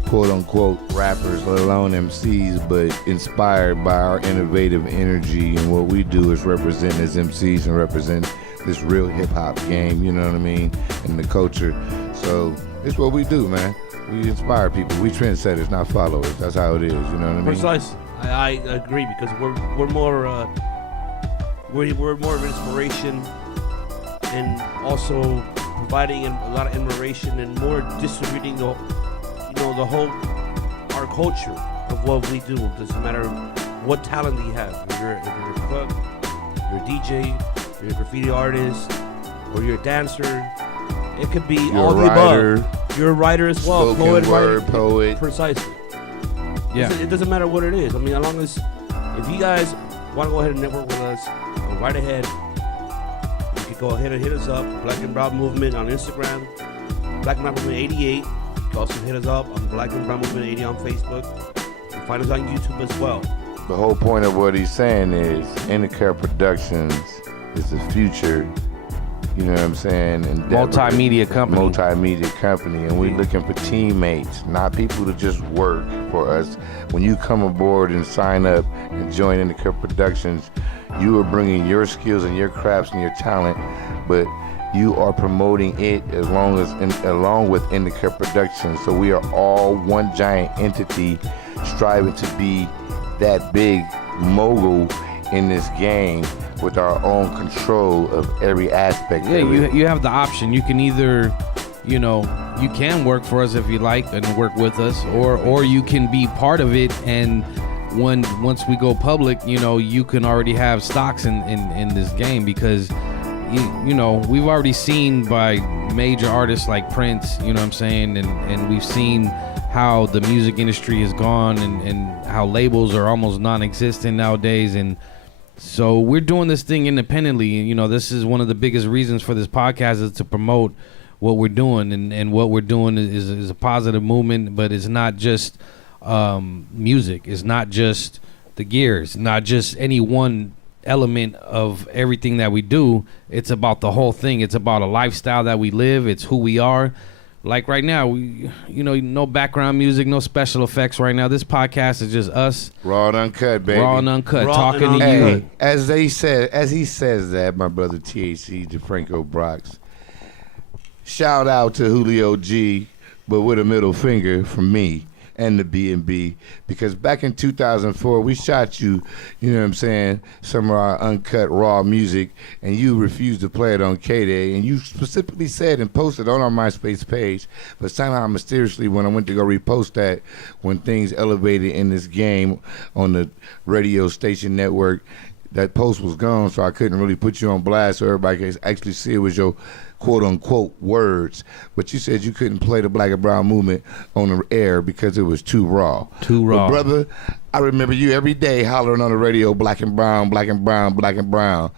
quote unquote rappers, let alone MCs, but inspired by our innovative energy, and what we do is represent as MCs and represent this real hip hop game, you know what I mean, and the culture. So it's what we do, man. We inspire people. We trendsetters, not followers. That's how it is, you know what I mean? Precisely. I agree, because we're more of inspiration, and also providing a lot of admiration, and more distributing the whole our culture of what we do. It doesn't matter what talent you have. If you're a cook, you're a DJ, you're a graffiti artist, or you're a dancer. It could be you're all the above. You're a writer as well. Poet. Precisely. Yeah. It doesn't matter what it is. I mean, as long as if you guys want to go ahead and network with us, go right ahead. You can go ahead and hit us up. Black and Brown Movement on Instagram. Black and Brown Movement 88. You can also hit us up on Black and Brown Movement 80 on Facebook. You can find us on YouTube as well. The whole point of what he's saying is Indica Productions is the future, you know what I'm saying? Multimedia company. And we're looking for teammates, not people to just work for us. When you come aboard and sign up and join Indica Productions, you are bringing your skills and your crafts and your talent, but you are promoting it along with Indica Productions. So we are all one giant entity striving to be that big mogul in this game with our own control of every aspect of it. You have the option. You can either, you know, you can work for us if you like and work with us, or you can be part of it, and once we go public, you know, you can already have stocks in this game, because you know, we've already seen by major artists like Prince, you know what I'm saying, and we've seen how the music industry has gone, and how labels are almost non-existent nowadays, and so we're doing this thing independently. You know, this is one of the biggest reasons for this podcast, is to promote what we're doing, and what we're doing is a positive movement, but it's not just music, it's not just the gears, not just any one element of everything that we do. It's about the whole thing. It's about a lifestyle that we live. It's who we are. Like right now, we, you know, no background music, no special effects right now. This podcast is just us. Raw and uncut, baby. Raw and uncut. Raw talking and to uncut. you. As he says that, my brother THC, DeFranco Brox, shout out to Julio G, but with a middle finger from me and the B&B, because back in 2004, we shot you, you know what I'm saying, some of our uncut raw music, and you refused to play it on K-Day, and you specifically said and posted on our MySpace page, but somehow mysteriously when I went to go repost that, when things elevated in this game on the radio station network, that post was gone, so I couldn't really put you on blast so everybody could actually see it was your quote-unquote words, but you said you couldn't play the Black and Brown Movement on the air because it was too raw. Too raw. But brother, I remember you every day hollering on the radio, Black and Brown, Black and Brown, Black and Brown,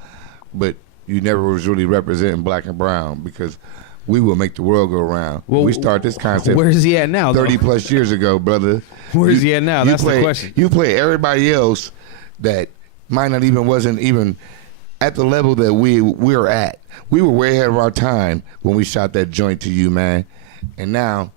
but you never was really representing Black and Brown, because we will make the world go round. Well, we started this concept. Where's he at now, 30 plus years ago, brother. Where's he at now? That's the question. You play everybody else that might not even wasn't even at the level that we're at. We were way ahead of our time when we shot that joint to you, man. And now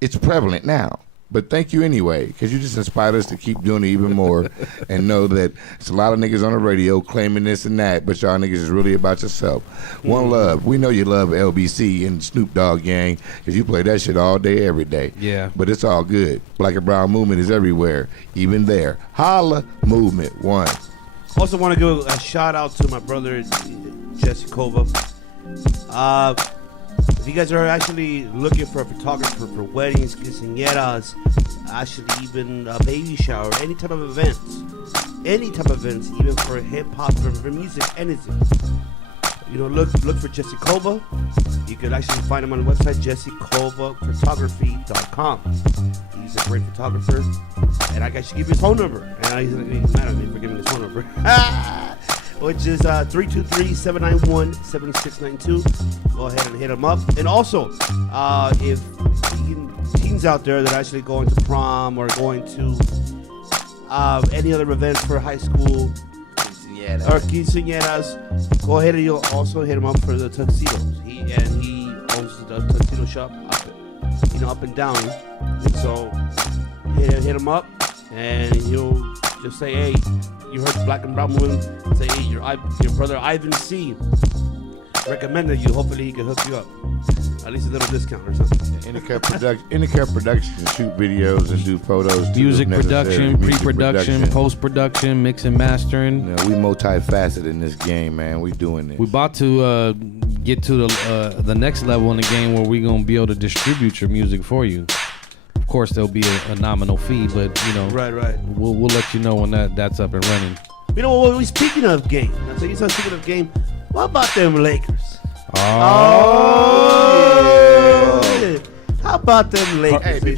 it's prevalent now. But thank you anyway, because you just inspired us to keep doing it even more and know that it's a lot of niggas on the radio claiming this and that, but y'all niggas is really about yourself. One love. We know you love LBC and Snoop Dogg gang because you play that shit all day, every day. Yeah. But it's all good. Black and Brown movement is everywhere, even there. Holla, movement, one. Also want to give a shout out to my brother, Jesse Kova. If you guys are actually looking for a photographer for weddings, quinceañeras, actually even a baby shower, any type of events, even for hip hop, for music, anything. Look for Jesse Kova. You can actually find him on the website, jessekovaphotography.com. He's a great photographer, and I should give you his phone number. And he's mad at me for giving his phone number. Which is 323-791-7692. Go ahead and hit him up. And also, if teens out there that are actually going to prom or going to any other events for high school or quinceañeras, go ahead and you'll also hit him up for the tuxedos. He owns the tuxedo shop up and down. And so hit him up, and he'll just say, hey, you heard the Black and Brown movement. Say, hey, your brother Ivan C recommended you. Hopefully he can hook you up. At least a little discount or something. Intercut Production shoot videos and do photos. Music production, pre-production, post-production, mix and mastering. We multifaceted in this game, man. We doing this. We're about to get to the next level in the game where we're going to be able to distribute your music for you. Of course, there'll be a nominal fee, but, Right. We'll let you know when that's up and running. Speaking of game, speaking of game, what about them Lakers? Oh. How about them Lakers? Hey,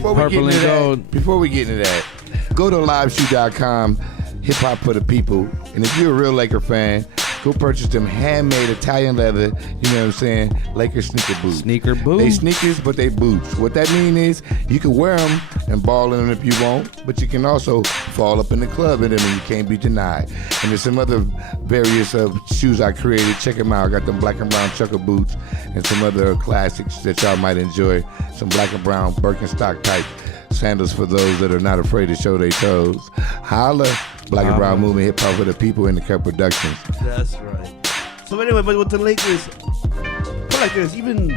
before we get into that, go to liveshoot.com, hip hop for the people. And if you're a real Laker fan, go purchase them handmade Italian leather, you know what I'm saying, Laker sneaker boots. Sneaker boots? They sneakers, but they boots. What that mean is you can wear them and ball in them if you want, but you can also fall up in the club in them and you can't be denied. And there's some other various shoes I created. Check them out. I got them Black and Brown Chucker boots and some other classics that y'all might enjoy. Some Black and Brown Birkenstock type sandals for those that are not afraid to show their toes. Holla, Black and Brown movement, hip hop for the people, in the Intercut Productions. That's right. So anyway, but with the Lakers, put like this. Even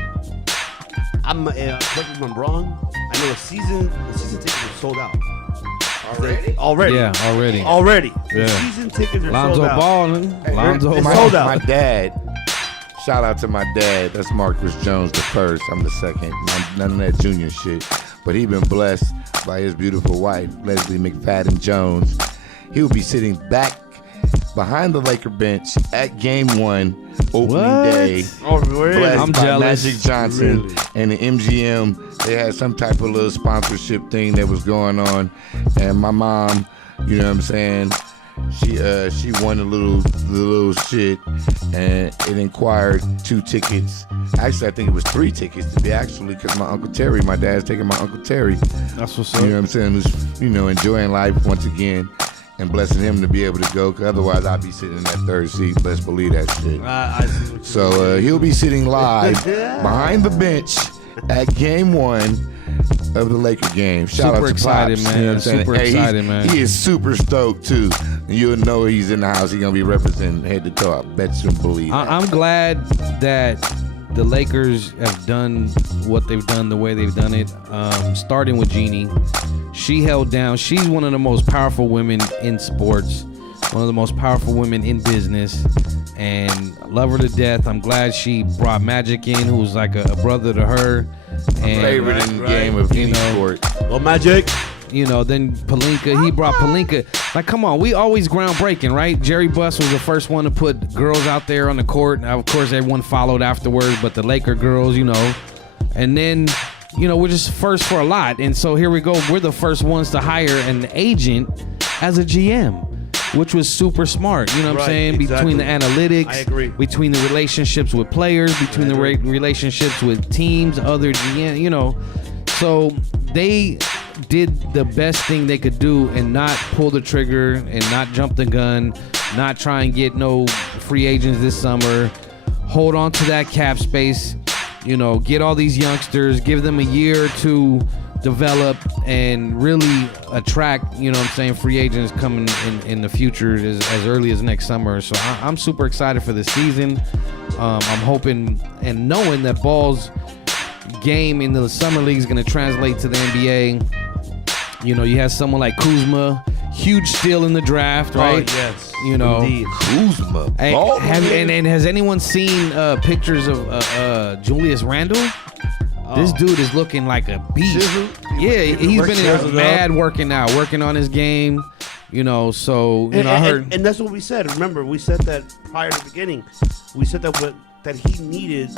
correct me if I'm wrong. I know the season tickets are sold out. Already. Yeah, already. The season tickets are Lonzo sold out. Ballin'. Lonzo It's Ball. sold out. My dad. Shout out to my dad. That's Marcus Jones the first. I'm the second. None of that junior shit. But he been blessed by his beautiful wife, Leslie McFadden Jones. He'll be sitting back behind the Laker bench at Game 1 opening day. Oh, really? Blessed I'm by jealous. Magic Johnson Really? and the MGM. They had some type of little sponsorship thing that was going on. And my mom, you know what I'm saying, she won a little shit, and it inquired 2 tickets. Actually, I think it was 3 tickets to be because my Uncle Terry, my dad's taking my Uncle Terry. That's what's up. You know what I'm saying? Who's, enjoying life once again and blessing him to be able to go. Cause otherwise, I'd be sitting in that third seat. Best believe that shit. I see what you So he'll be sitting live behind the bench at Game 1 of the Laker game. Shout Super out to excited, Pops, man. you know what I'm saying? Super excited, man. He is super stoked too. And you'll know he's in the house. He's gonna be representing head to toe. I bet you believe that. I'm glad that the Lakers have done what they've done the way they've done it. Starting with Jeannie, she held down. She's one of the most powerful women in sports, one of the most powerful women in business, and I love her to death. I'm glad she brought Magic in, who's like a brother to her. And favorite in the game of any sport. Well, Magic. Then Pelinka, he brought Pelinka. Like, come on, we always groundbreaking, right? Jerry Buss was the first one to put girls out there on the court. Now, of course, everyone followed afterwards, but the Laker girls, And then, we're just first for a lot. And so here we go. We're the first ones to hire an agent as a GM, which was super smart. You know what I'm saying? Exactly. Between the analytics. I agree. Between the relationships with players, between the relationships with teams, other GM, So they did the best thing they could do and not pull the trigger and not jump the gun, not try and get no free agents this summer. Hold on to that cap space, get all these youngsters, give them a year or two develop and really attract, you know what I'm saying, free agents coming in the future as early as next summer. So I'm super excited for this season. I'm hoping and knowing that Ball's game in the summer league is going to translate to the NBA. You know, you have someone like Kuzma, huge steal in the draft, right? Oh, yes. You know, Indeed. Kuzma. Hey, and has anyone seen pictures of Julius Randle? This dude is looking like a beast. Yeah, he's been mad working on his game. You know, so you know, I heard, and that's what we said. Remember, we said that prior to the beginning. We said that he needed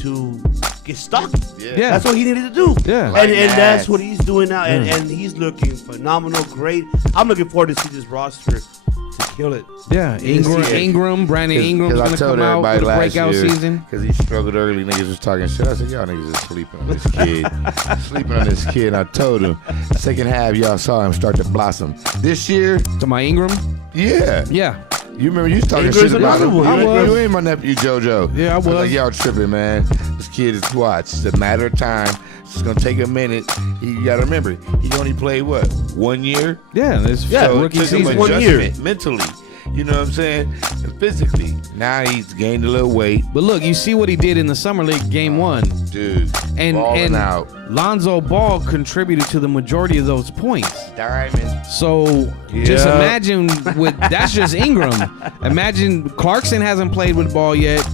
to get stocky. Yeah. That's what he needed to do. Yeah. And that's what he's doing now. And he's looking phenomenal, great. I'm looking forward to see this roster to kill it. Yeah, Brandon Ingram's gonna come out with a breakout season. Because he struggled early, niggas was talking shit. I said, y'all niggas is sleeping on this kid. Sleeping on this kid. I told him, second half, y'all saw him start to blossom. This year, To my Ingram? yeah. Yeah. You remember you was talking Ingram's shit about another him. one. You ain't my nephew JoJo. Yeah, I was. Like, y'all tripping, man. This kid is watch. It's a matter of time. It's just gonna take a minute. You gotta remember, he only played what? 1 year? Yeah, this So rookie it took him season. 1 year. adjustment mentally. You know what I'm saying? And physically. Now he's gained a little weight. But look, you see what he did in the summer league game 1. Dude, balling And out. Lonzo Ball contributed to the majority of those points. Diamond. So just imagine that's just Ingram. Imagine Clarkson hasn't played with Ball yet.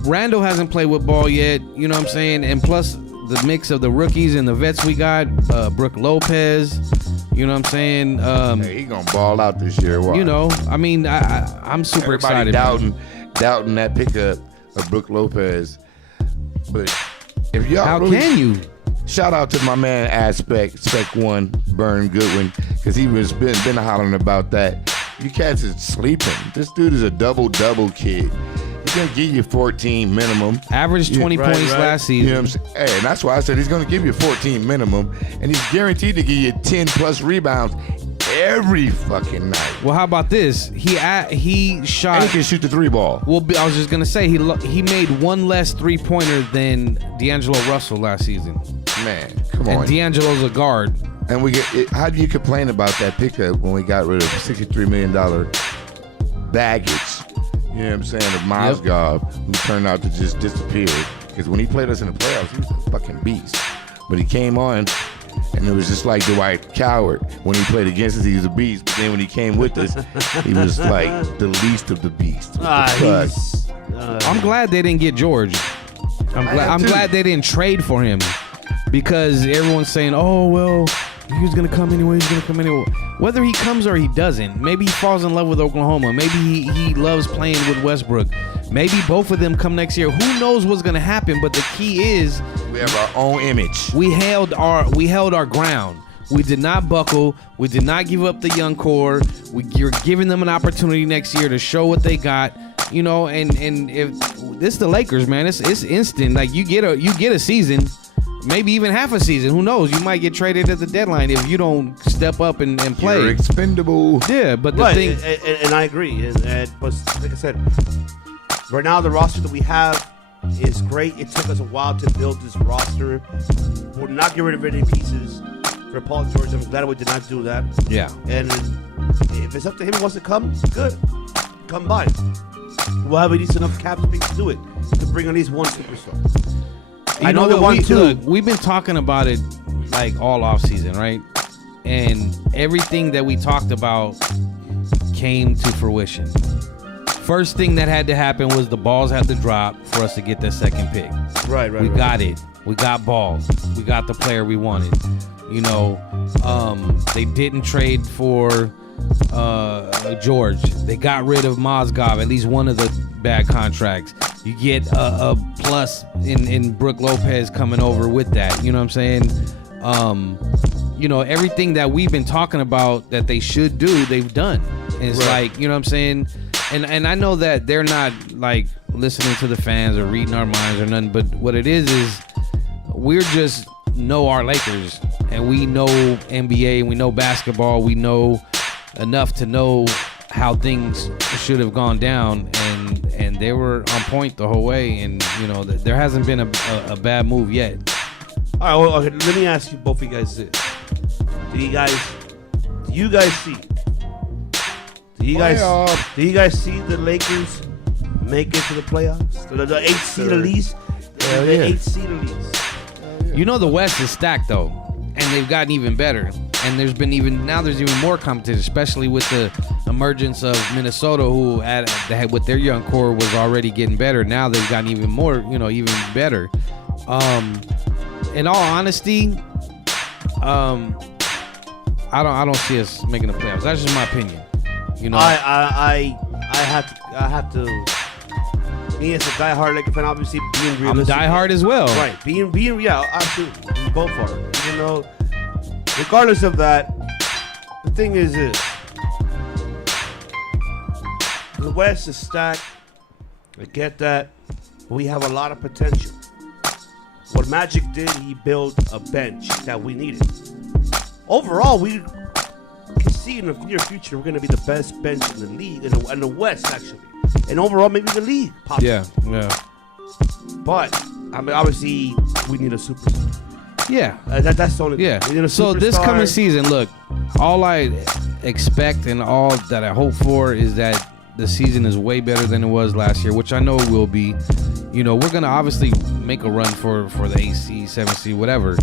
Randall hasn't played with Ball yet. You know what I'm saying? And plus the mix of the rookies and the vets we got, Brook Lopez. You know what I'm saying? Hey, he gonna ball out this year. Watch. You know, I mean, I'm super Everybody excited. doubting that pickup of Brook Lopez. But if y'all How really, can you? shout out to my man Aspect, Spec One, Burn Goodwin, because he was been hollering about that. You cats is sleeping. This dude is a double kid. He's gonna give you 14 minimum. Average 20 points last You season. know what I'm saying? Hey, and that's why I said he's gonna give you 14 minimum, and he's guaranteed to give you 10 plus rebounds every fucking night. Well, how about this? He And shot. he can shoot the 3 ball. Well, I was just gonna say he made one less 3-pointer than D'Angelo Russell last season. Man, come on. And D'Angelo's a guard. And we get it, how do you complain about that pickup when we got rid of $63 million baggage? You know what I'm saying? Of Mozgov, who turned out to just disappear. Because when he played us in the playoffs, he was a fucking beast. But he came on, and it was just like Dwight Coward. When he played against us, he was a beast. But then when he came with us, he was like the least of the beasts. I'm glad they didn't get George. I'm glad they didn't trade for him, because everyone's saying, "Oh well, he was gonna come anyway. He's gonna come anyway." Whether he comes or he doesn't, maybe he falls in love with Oklahoma. Maybe he loves playing with Westbrook. Maybe both of them come next year. Who knows what's gonna happen? But the key is We have our own image. we held our ground. We did not buckle. We did not give up the young core. You're giving them an opportunity next year to show what they got. You know, and if this is the Lakers, man, it's instant. Like you get a season, maybe even half a season. Who knows? You might get traded at the deadline if you don't step up and play. You're expendable. Yeah, but the Right, thing, and I agree. But like I said, right now the roster that we have is great. It took us a while to build this roster. We're not getting rid of any pieces for Paul George. I'm glad we did not do that. yeah. And if it's up to him, he wants to come, good. Come by. We'll have at least enough cap space to do it, to bring at least one superstar. I know the one, too. Look, we've been talking about it like all off season, right? And everything that we talked about came to fruition. First thing that had to happen was the balls had to drop for us to get that second pick. Right. We got it. We got balls. We got the player we wanted. You know, they didn't trade for George. They got rid of Mozgov, at least one of the bad contracts. You get a plus in Brook Lopez coming over with that. You know what I'm saying? You know, everything that we've been talking about that they should do, they've done. And it's like, you know what I'm saying? And I know that they're not like listening to the fans or reading our minds or nothing, but what it is we're just know our Lakers, and we know NBA, and we know basketball. We know enough to know how things should have gone down, and they were on point the whole way. And you know, there hasn't been a bad move yet. All right, well, okay, let me ask you both of you guys this. Do you guys see? Do you guys see the Lakers make it to the playoffs? The 8th seed at least? Hell The yeah. 8th seed at least. You know the West is stacked though, and they've gotten even better. And there's even more competition, especially with the emergence of Minnesota, who had with their young core was already getting better. Now they've gotten even more, even better. In all honesty, I don't see us making the playoffs. That's just my opinion. I have to. Me as a diehard Laker fan, obviously being I'm realistic. diehard as well. Right, being absolutely. We both are. Even though, regardless of that, the thing is this: the West is stacked. I get that. But we have a lot of potential. What Magic did, he built a bench that we needed. Overall, we can see in the near future we're going to be the best bench in the league, in the West, actually. And overall, maybe the league. Possibly. Yeah. But, I mean, obviously, we need a superstar. Yeah. That's the only thing. Yeah. We need a So this superstar. coming season, look, all I expect and all that I hope for is that the season is way better than it was last year, which I know it will be. We're going to obviously make a run for the 8C, 7C, whatever.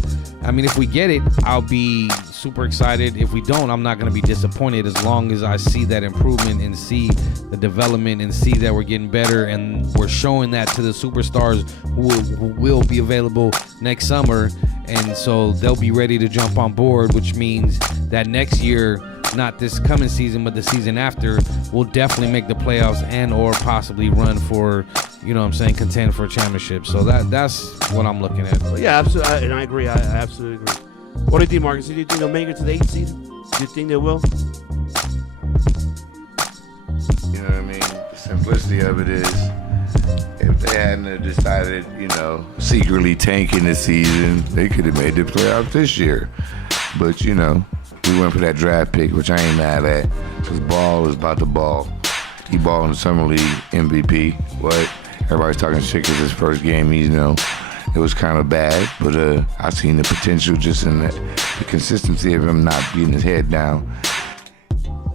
I mean, if we get it, I'll be super excited. If we don't, I'm not going to be disappointed as long as I see that improvement and see the development and see that we're getting better and we're showing that to the superstars who will be available next summer. And so they'll be ready to jump on board, which means that next year, not this coming season, but the season after, we'll definitely make the playoffs and or possibly run for, contend for a championship. So that's what I'm looking at. Yeah, absolutely. And I agree. I absolutely agree. What do you think, Marcus? Do you think they'll make it to the 8th season? Do you think they will? You know what I mean? The simplicity of it is, if they hadn't decided, secretly tanking the season, they could have made the playoffs this year. But, we went for that draft pick, which I ain't mad at, because Ball is about to ball. He balled in the Summer League MVP. What? Everybody's talking shit because his first game, it was kind of bad. But I seen the potential just in the consistency of him not getting his head down.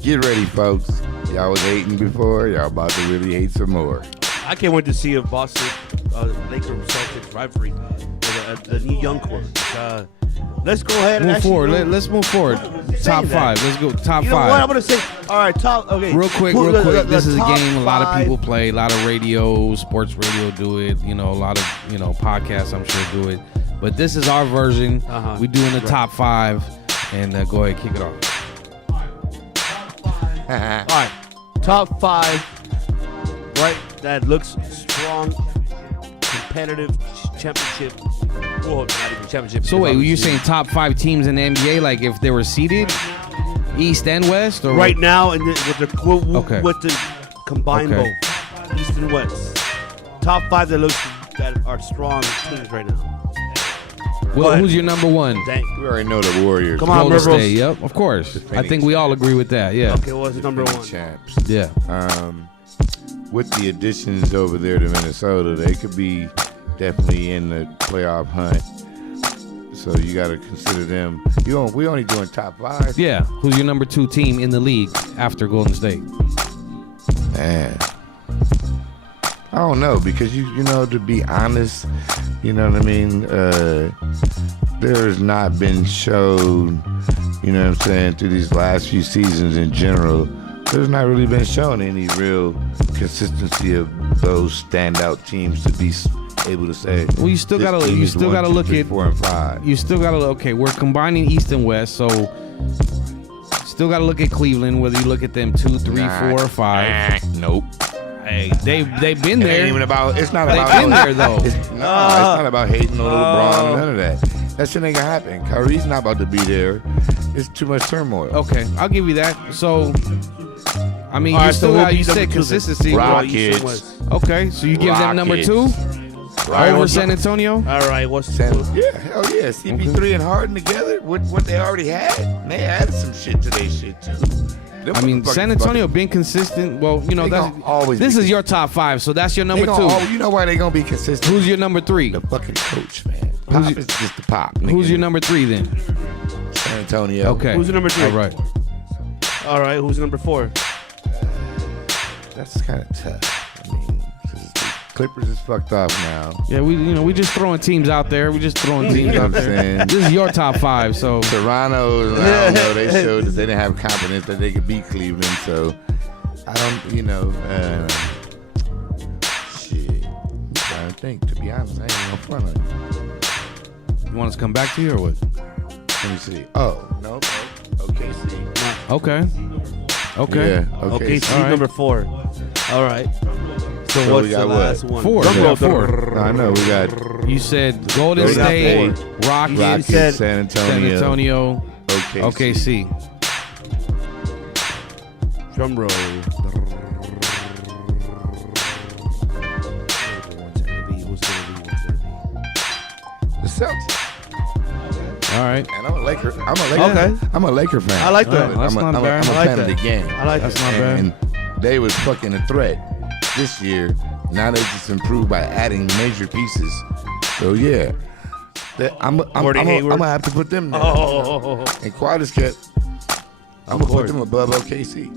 Get ready, folks. Y'all was hating before. Y'all about to really hate some more. I can't wait to see a Boston Lakers Celtics rivalry with the new young core. Let's go ahead and Move forward. go. Let's move forward. Top five. Let's go. Top You know five. what I'm gonna say? All right, okay. Real quick. This is a game a lot of people play. A lot of radio, sports radio do it. A lot of podcasts I'm sure do it. But this is our version. We're doing the top five, and go ahead, kick it off. All right, top five. Right, that looks strong, competitive championship. Well, not even championship. So wait, were you saying top 5 teams in the NBA, like if they were seeded, East and West, or right now, and with the combined Okay. both East and West, top 5 that are strong teams right now. Well, who's your number one? Dang. We already know the Warriors. Come on, Golden Rivers. State. Yep, of course. I think we all agree with that. Yeah. Okay, what's number one? Champs. Yeah. With the additions over there to Minnesota, they could be definitely in the playoff hunt. So you got to consider them. We only doing top 5. Yeah. Who's your number 2 team in the league after Golden State? Man, I don't know, because to be honest, you know what I mean. There's not been shown, through these last few seasons in general. There's not really been shown any real consistency of those standout teams to be able to say. Well, you still gotta look at 4 and 5. You still gotta look. Okay, we're combining East and West, so still gotta look at Cleveland. Whether you look at them 2, 3, 4, or 5. Nope. Hey, they've been there. It's not They've about been there though. It's not about hating on LeBron. None of that. That shit ain't gonna happen. Kyrie's not about to be there. It's too much turmoil. Okay, I'll give you that. So, I mean, All you right, still so we'll got, be you said number 2 consistency. then. Rockets. Okay, so you give them number 2 Right. over San Antonio. All right, what's Yeah, hell yeah. CP3 and Harden together with what they already had. And they added some shit to their shit too. Them I mean, motherfuckers San Antonio being consistent. Well, They that's gonna always this be is your top 5, so that's your They number 2. gonna you know why they gonna be consistent? Who's your number 3? The fucking coach, man. Pop is just the pop. Nigga. Who's your number 3 then? San Antonio. Okay. Who's your number 3? All right. All right. Who's number 4? That's kind of tough. I mean, 'cause the Clippers is fucked off now. Yeah, we just throwing teams out there. We just throwing teams out there. This is your top 5, so Toronto, I don't know. They showed that they didn't have confidence that they could beat Cleveland. So I don't, shit. I'm trying to think. To be honest, I ain't gonna front on you. you want us to come back to you or what? Let me see. Oh, no. OKC. Okay. Okay. Yeah, OKC All right. number 4. All right. So So what's we the got last what? one? 4. Drum You roll, got 4. I know we got You said Golden We got State, 4. Rockets, You said San Antonio, San Antonio, OKC. OKC. Drum roll. Who's gonna be? The Celtics. All right. And I'm a Laker. Okay. I'm a Laker fan. I like that. That's I'm not bad. I'm a I like fan of that. the game. I like That's that. not bad. And they was fucking a threat this year. Now they just improved by adding major pieces. So yeah, I'm gonna have to put them there. Oh. And Quadras kept. I'm gonna put them above OKC.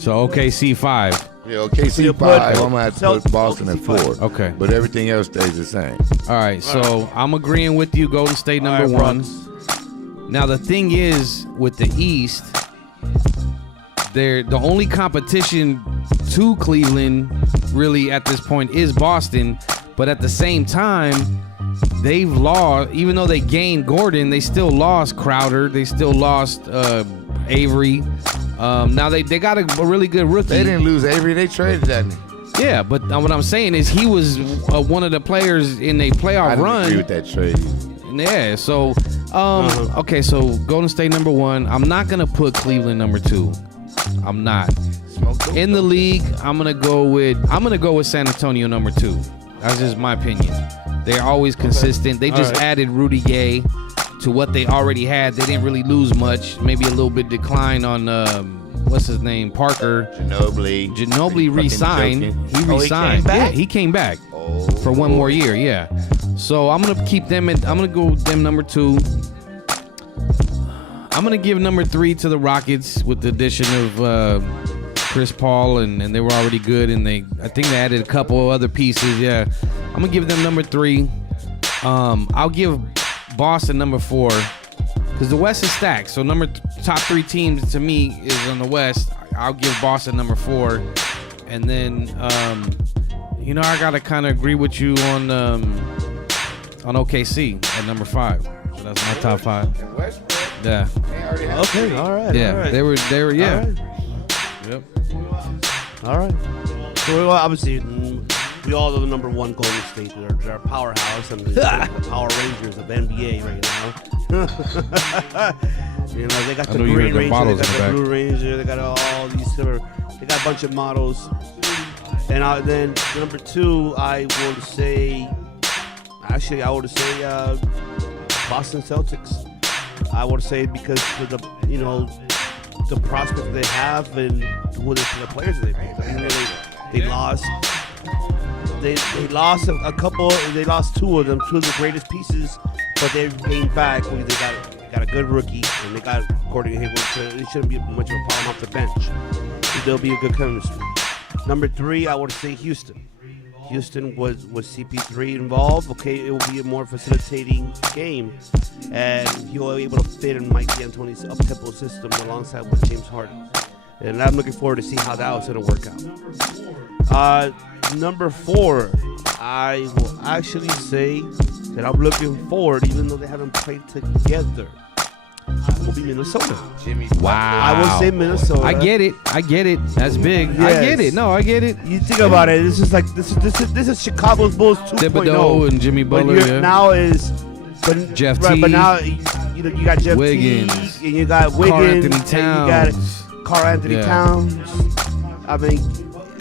So OKC 5. Yeah, OKC you 5. put I'm gonna have to put Boston at OKC 4. Okay. But everything else stays the same. All right. So I'm agreeing with you. Golden State number All right, 1. Now the thing is with the East, the only competition to Cleveland really at this point is Boston, but at the same time they've lost. Even though they gained Gordon, they still lost Crowder. They still lost Avery. Now they got a really good rookie. They didn't lose Avery. They traded that nigga. Yeah, but what I'm saying is he was one of the players in a playoff I didn't run. agree with that trade. Yeah, so okay, so Golden State number 1. I'm not gonna put Cleveland number 2. I'm not. In the league, I'm gonna go with San Antonio number 2. That's just my opinion. They're always consistent. They just added Rudy Gay to what they already had. They didn't really lose much. Maybe a little bit decline on what's his name, Parker. Ginobili re-signed. He re-signed. Yeah, he came back for one more year. Yeah. So I'm gonna keep them. I'm gonna go with them number 2. I'm gonna give number 3 to the Rockets with the addition of Chris Paul, and they were already good, and I think they added a couple other pieces. Yeah, I'm gonna give them number 3. I'll give Boston number 4 because the West is stacked. So top 3 teams to me is on the West. I'll give Boston number 4, and then I gotta kind of agree with you on OKC at number 5. So that's my top 5. Yeah. Okay. All right. Yeah. All right. They were. Yeah. All right. Yep. All right. So obviously, we all know the number 1 Golden State. They're our powerhouse and the Power Rangers of NBA right now. They got the know you Green heard the Ranger, they bottles got in the the back. Blue Ranger, they got all these. They got a bunch of models. And then number 2, I would say Boston Celtics. I would say because of the prospects they have and the players they picked. I mean, they lost. They lost a couple. They lost 2 of them, 2 of the greatest pieces, but they came back. They got a good rookie, and they got Gordon Hayward. So it shouldn't be much of a problem off the bench. There'll be a good chemistry. Number 3, I would say Houston. Houston was CP3 involved. Okay, it will be a more facilitating game, and he'll be able to fit in Mike D'Antoni's up-tempo system alongside with James Harden. And I'm looking forward to see how that was going to work out. Number 4, I will actually say that I'm looking forward, even though they haven't played together, will be Minnesota. Wow. I will say Minnesota. I get it. That's big. I Yes. get it. No, I get it. You think about it. This is Chicago's Bulls 2.0. Thibodeau and Jimmy But Butler. you're- Yeah. now is Jeff right, T. But now you got Jeff Wiggins. T. And you got Wiggins. Karl-Anthony and you got Towns. Karl-Anthony Yeah. Towns. I mean,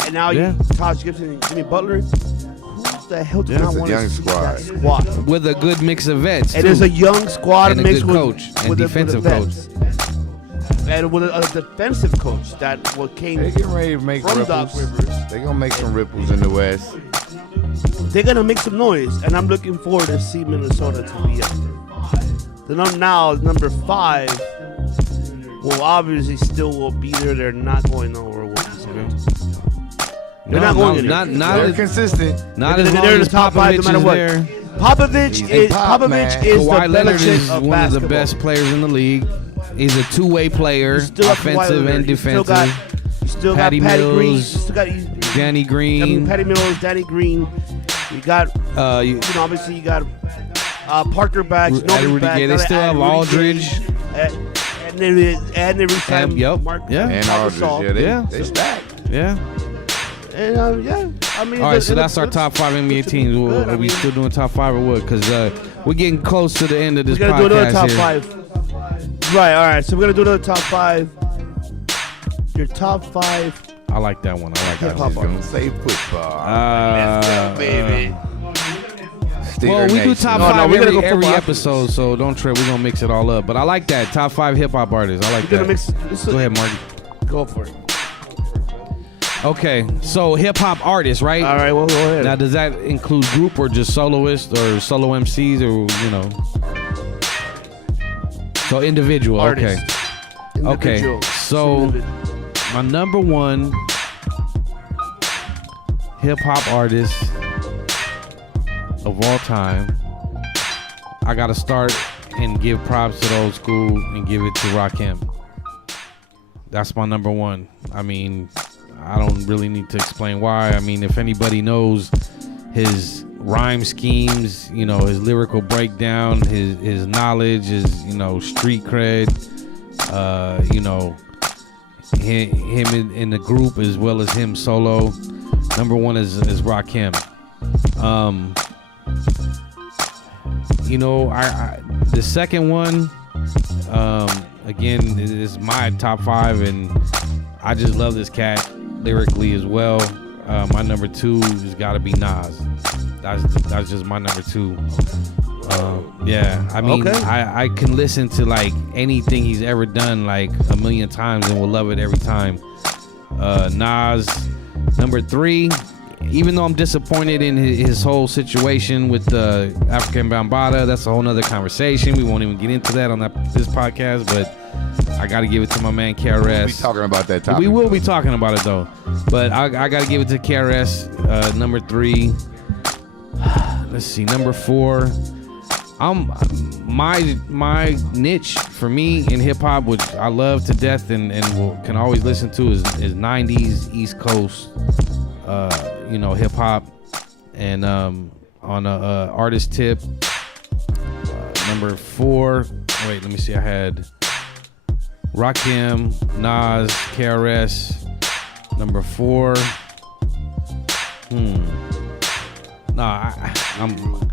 and now Yeah. you Taj Gibson and Jimmy Butler. Who the hell does Yeah, not it's a want young to see squad. that squad? With a good mix of vets. It too. is a young squad And a mixed good with coach and with defensive a coach. and with a defensive coach that came They getting ready to make from ripples. Doc Rivers. They gonna make some ripples in the West. they're gonna make some noise, and I'm looking forward to see Minnesota to be up there. Then now number 5 will obviously still will be there. They're not going nowhere with this. They're not going anywhere. Not They're as consistent. Not as long they're in as the top 5 no Popovich matter is what. there. Popovich is Kawhi the Leonard Belichick is of one of the basketball. best players in the league. He's a two-way player, Still have Kawhi offensive Leonard. and You still defensive. You still Patty got Patty Mills, Green. You still got Danny Green. Patty Mills, Danny Green. You got You obviously you got Parker back. Eddie Nobody's back. Rudiger. They still have Aldridge. And they re-signed Mark And Aldridge. Yeah, they stacked. Yeah. And yeah, I mean. All right, so that's our top 5 NBA teams. Are we still doing top 5 or what? Because we're getting close to the end of this We're podcast gonna do another top here. 5. Right. All right. So we're gonna do another top 5. Your top 5. I like that one. I like that Hip-hop one. Gonna say football. Let's go, baby. Well, we do top No, 5 we're gonna go every football episode, so don't trip. We're gonna mix it all up. But I like that top 5 hip hop artists. I like We're that. gonna mix. Go ahead, Marty. Go for it. Okay, so hip hop artists, right? All right. Well, go ahead. Now, does that include group or just soloists or solo MCs or So individual. Artist. Okay. Individual. So my number 1 hip hop artist of all time, I gotta start and give props to the old school and give it to Rakim. That's my number 1. I mean, I don't really need to explain why. I mean, if anybody knows his rhyme schemes, his lyrical breakdown, his knowledge, his street cred, him in the group as well as him solo. Number 1 is Rakim. I the second one, again, is my top 5, and I just love this cat lyrically as well. My number 2 has got to be Nas. That's just my number 2. Yeah, I mean, Okay. I can listen to like anything he's ever done like a million times and will love it every time. Nas, number 3. Even though I'm disappointed in his whole situation with the African Bambaataa, that's a whole nother conversation. We won't even get into that on this podcast, but I got to give it to my man KRS. We'll be talking about that topic. We will be talking about it though, but I got to give it to KRS. Number 3. Let's see, number 4. My niche for me in hip hop, which I love to death and can always listen to, is 90s East Coast. Hip hop, and on a artist tip, number 4. Wait, let me see. I had Rakim, Nas, KRS. Number 4. I'm.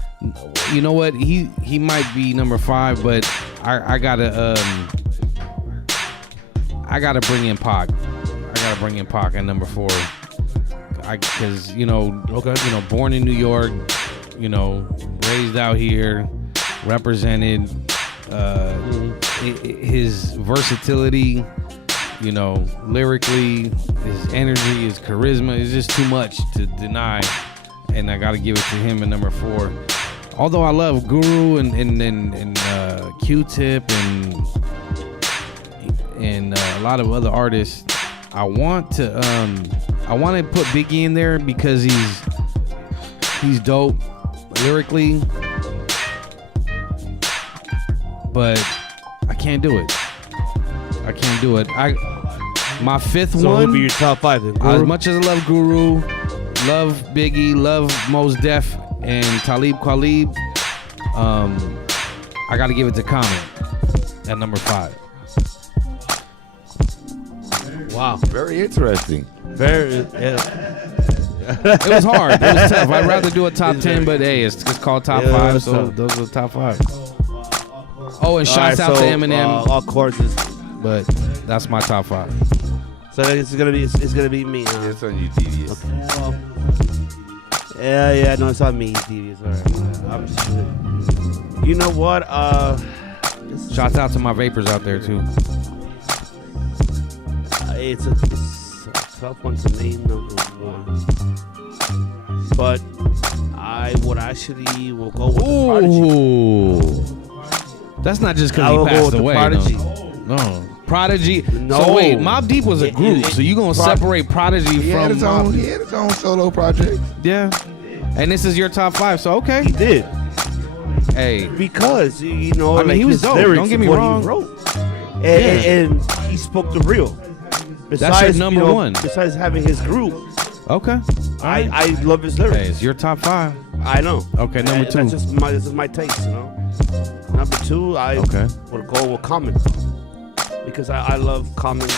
You know what? He might be number 5, but I gotta bring in Pac. I gotta bring in Pac at number 4. Because born in New York, raised out here, represented, his versatility, lyrically, his energy, his charisma is just too much to deny, and I got to give it to him at number 4. Although I love Guru and Q-Tip and a lot of other artists, I want to put Biggie in there because he's dope lyrically, but I can't do it. My 5th So one. who'd be your top 5 then? As much as I love Guru, love Biggie, love Mos Def and Talib Kweli, I got to give it to Common at number 5. Wow. Very interesting. Very. It was hard. It was tough. I'd rather do a top 10, but hey, it's called top 5, so tough. those are the top 5. Oh, and shouts out to Eminem, all courses. but that's my top 5. So it's gonna be me. It's on you, Devious. Yeah. No, it's on me, Devious. All right. I'm just. You know what? Shouts out to my vapors out there too. It's a tough one to name number 1. but I would actually will go with the Prodigy. Ooh. That's not just I because will he go passed with the away. Prodigy. No. Prodigy. No. So wait, Mobb Deep was a group. So you gonna separate Prodigy He had from his own. Mobb He Deep? had his own solo project. Yeah. And this is your top 5. So okay. He did. Hey. Because, you know, I mean, he was his dope. lyrics Don't get of me what wrong. he wrote. And he spoke the real. That's your number one. Besides having his group, Okay. I love his lyrics. Hey, it's your top 5. I know. Okay, number And 2. That's just my taste, you know. Number 2, I would go with Common. Because I love Common.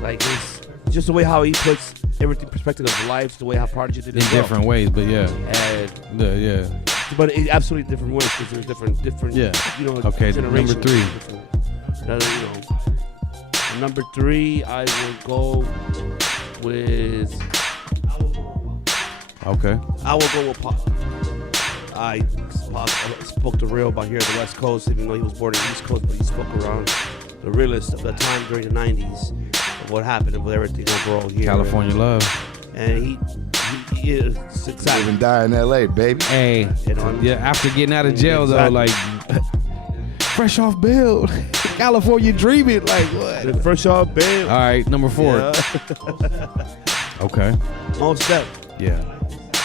Like, it's just the way how he puts everything in perspective of life, the way how Prodigy did it. In different ways, but yeah. And Yeah. but in absolutely different ways because there's different Yeah. you know, Okay, generations. number 3. Number 3, I will go with. Okay. I will go with Pop. Pop spoke the real about here at the West Coast, even though he was born in the East Coast, but he spoke around the realist of the time during the 90s of what happened and with everything overall here. California Love. And he is Live excited. and die in L.A., baby. Hey. Yeah, after getting out of jail, though, like, fresh off bail. California dreaming. Like, what? Fresh off bail. All right, number 4. Yeah. Okay. Most Def. Yeah.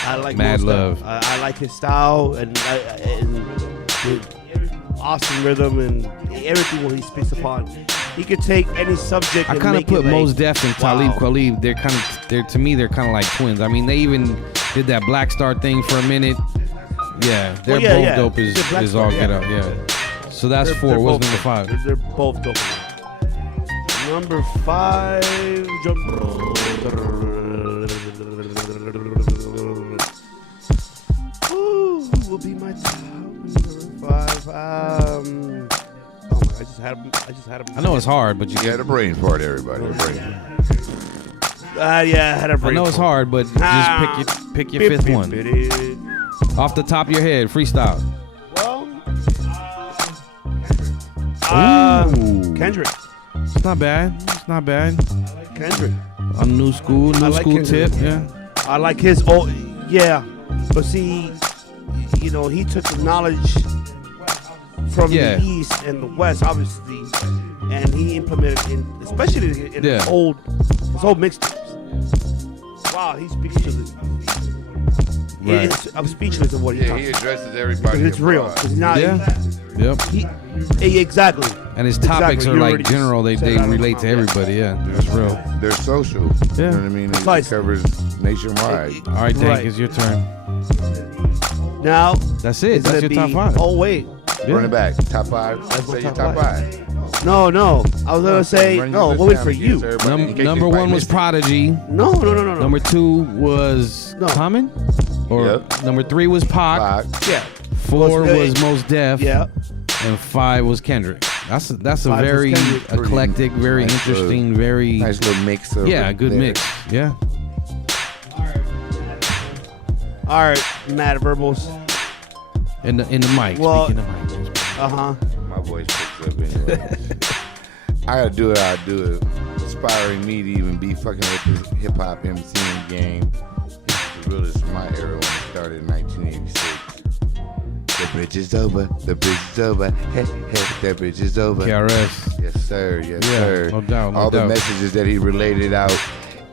I like Mad Mos Def. Love. I like his style and his awesome rhythm and everything what he speaks upon. He could take any subject. I and kind of make put it Mos like, Def and Talib wow. Kweli. They're to me, they're kind of like twins. I mean, they even did that Black Star thing for a minute. Yeah, they're both dope They're Black is all Star, get up. Yeah. So that's They're 4. What's both number dope. 5? They're both dope. Number 5. Ooh, will be my top number 5. Oh my! I just had him. I know it's hard, but you You had a brain fart, everybody. A brain. Yeah, I had a I brain know it's fart. hard, but just pick your 5th one off the top of your head. Freestyle. Well, Ooh. Kendrick. It's not bad. It's not bad. Kendrick. A new school like tip. Kendrick. Yeah. I like his old, yeah. But see, you know, he took the knowledge from the East and the West, obviously, and he implemented it, especially in his old mixtapes. Wow, he speaks to the. Right. I'm speechless of what he talks. He addresses everybody. It's real. abroad. It's not. Yep. Exactly. And his topics Exactly. are You like already general. They said it out of relate my to mouth. everybody. Yeah. It's real. They're social. Yeah. You know what I mean? It Precisely. covers nationwide. All right, Tank, Right. it's your turn. Now. That's it. it's That's gonna your top be- 5. Oh wait. Yeah. Run it back. Top 5. That's my Say your top top 5. No. I was gonna say Run no. your We'll list wait for down you. again, so everybody- in case Number anybody 1 was missed it. Prodigy. No. Number 2 was No. Common. Or Yep. number 3 was Pac. Yeah. 4 Mos Def. was Mos Def. Yeah. And 5 was Kendrick. That's a 5 was very Kendrick. eclectic, very Nice interesting, little- very Nice little mix of good there. mix. Yeah. All right, Mad Verbals. In the mic. Well- Speaking of mic. My voice picks up anyway. I gotta do it. I do it. Inspiring me to even be fucking with this hip hop MCing game. It's the realest in my era when it started in 1986. The bridge is over. The bridge is over. Hey, hey, the bridge is over. KRS. Yes, sir. Yes, Yeah, sir. no doubt, no All the doubt. messages that he related out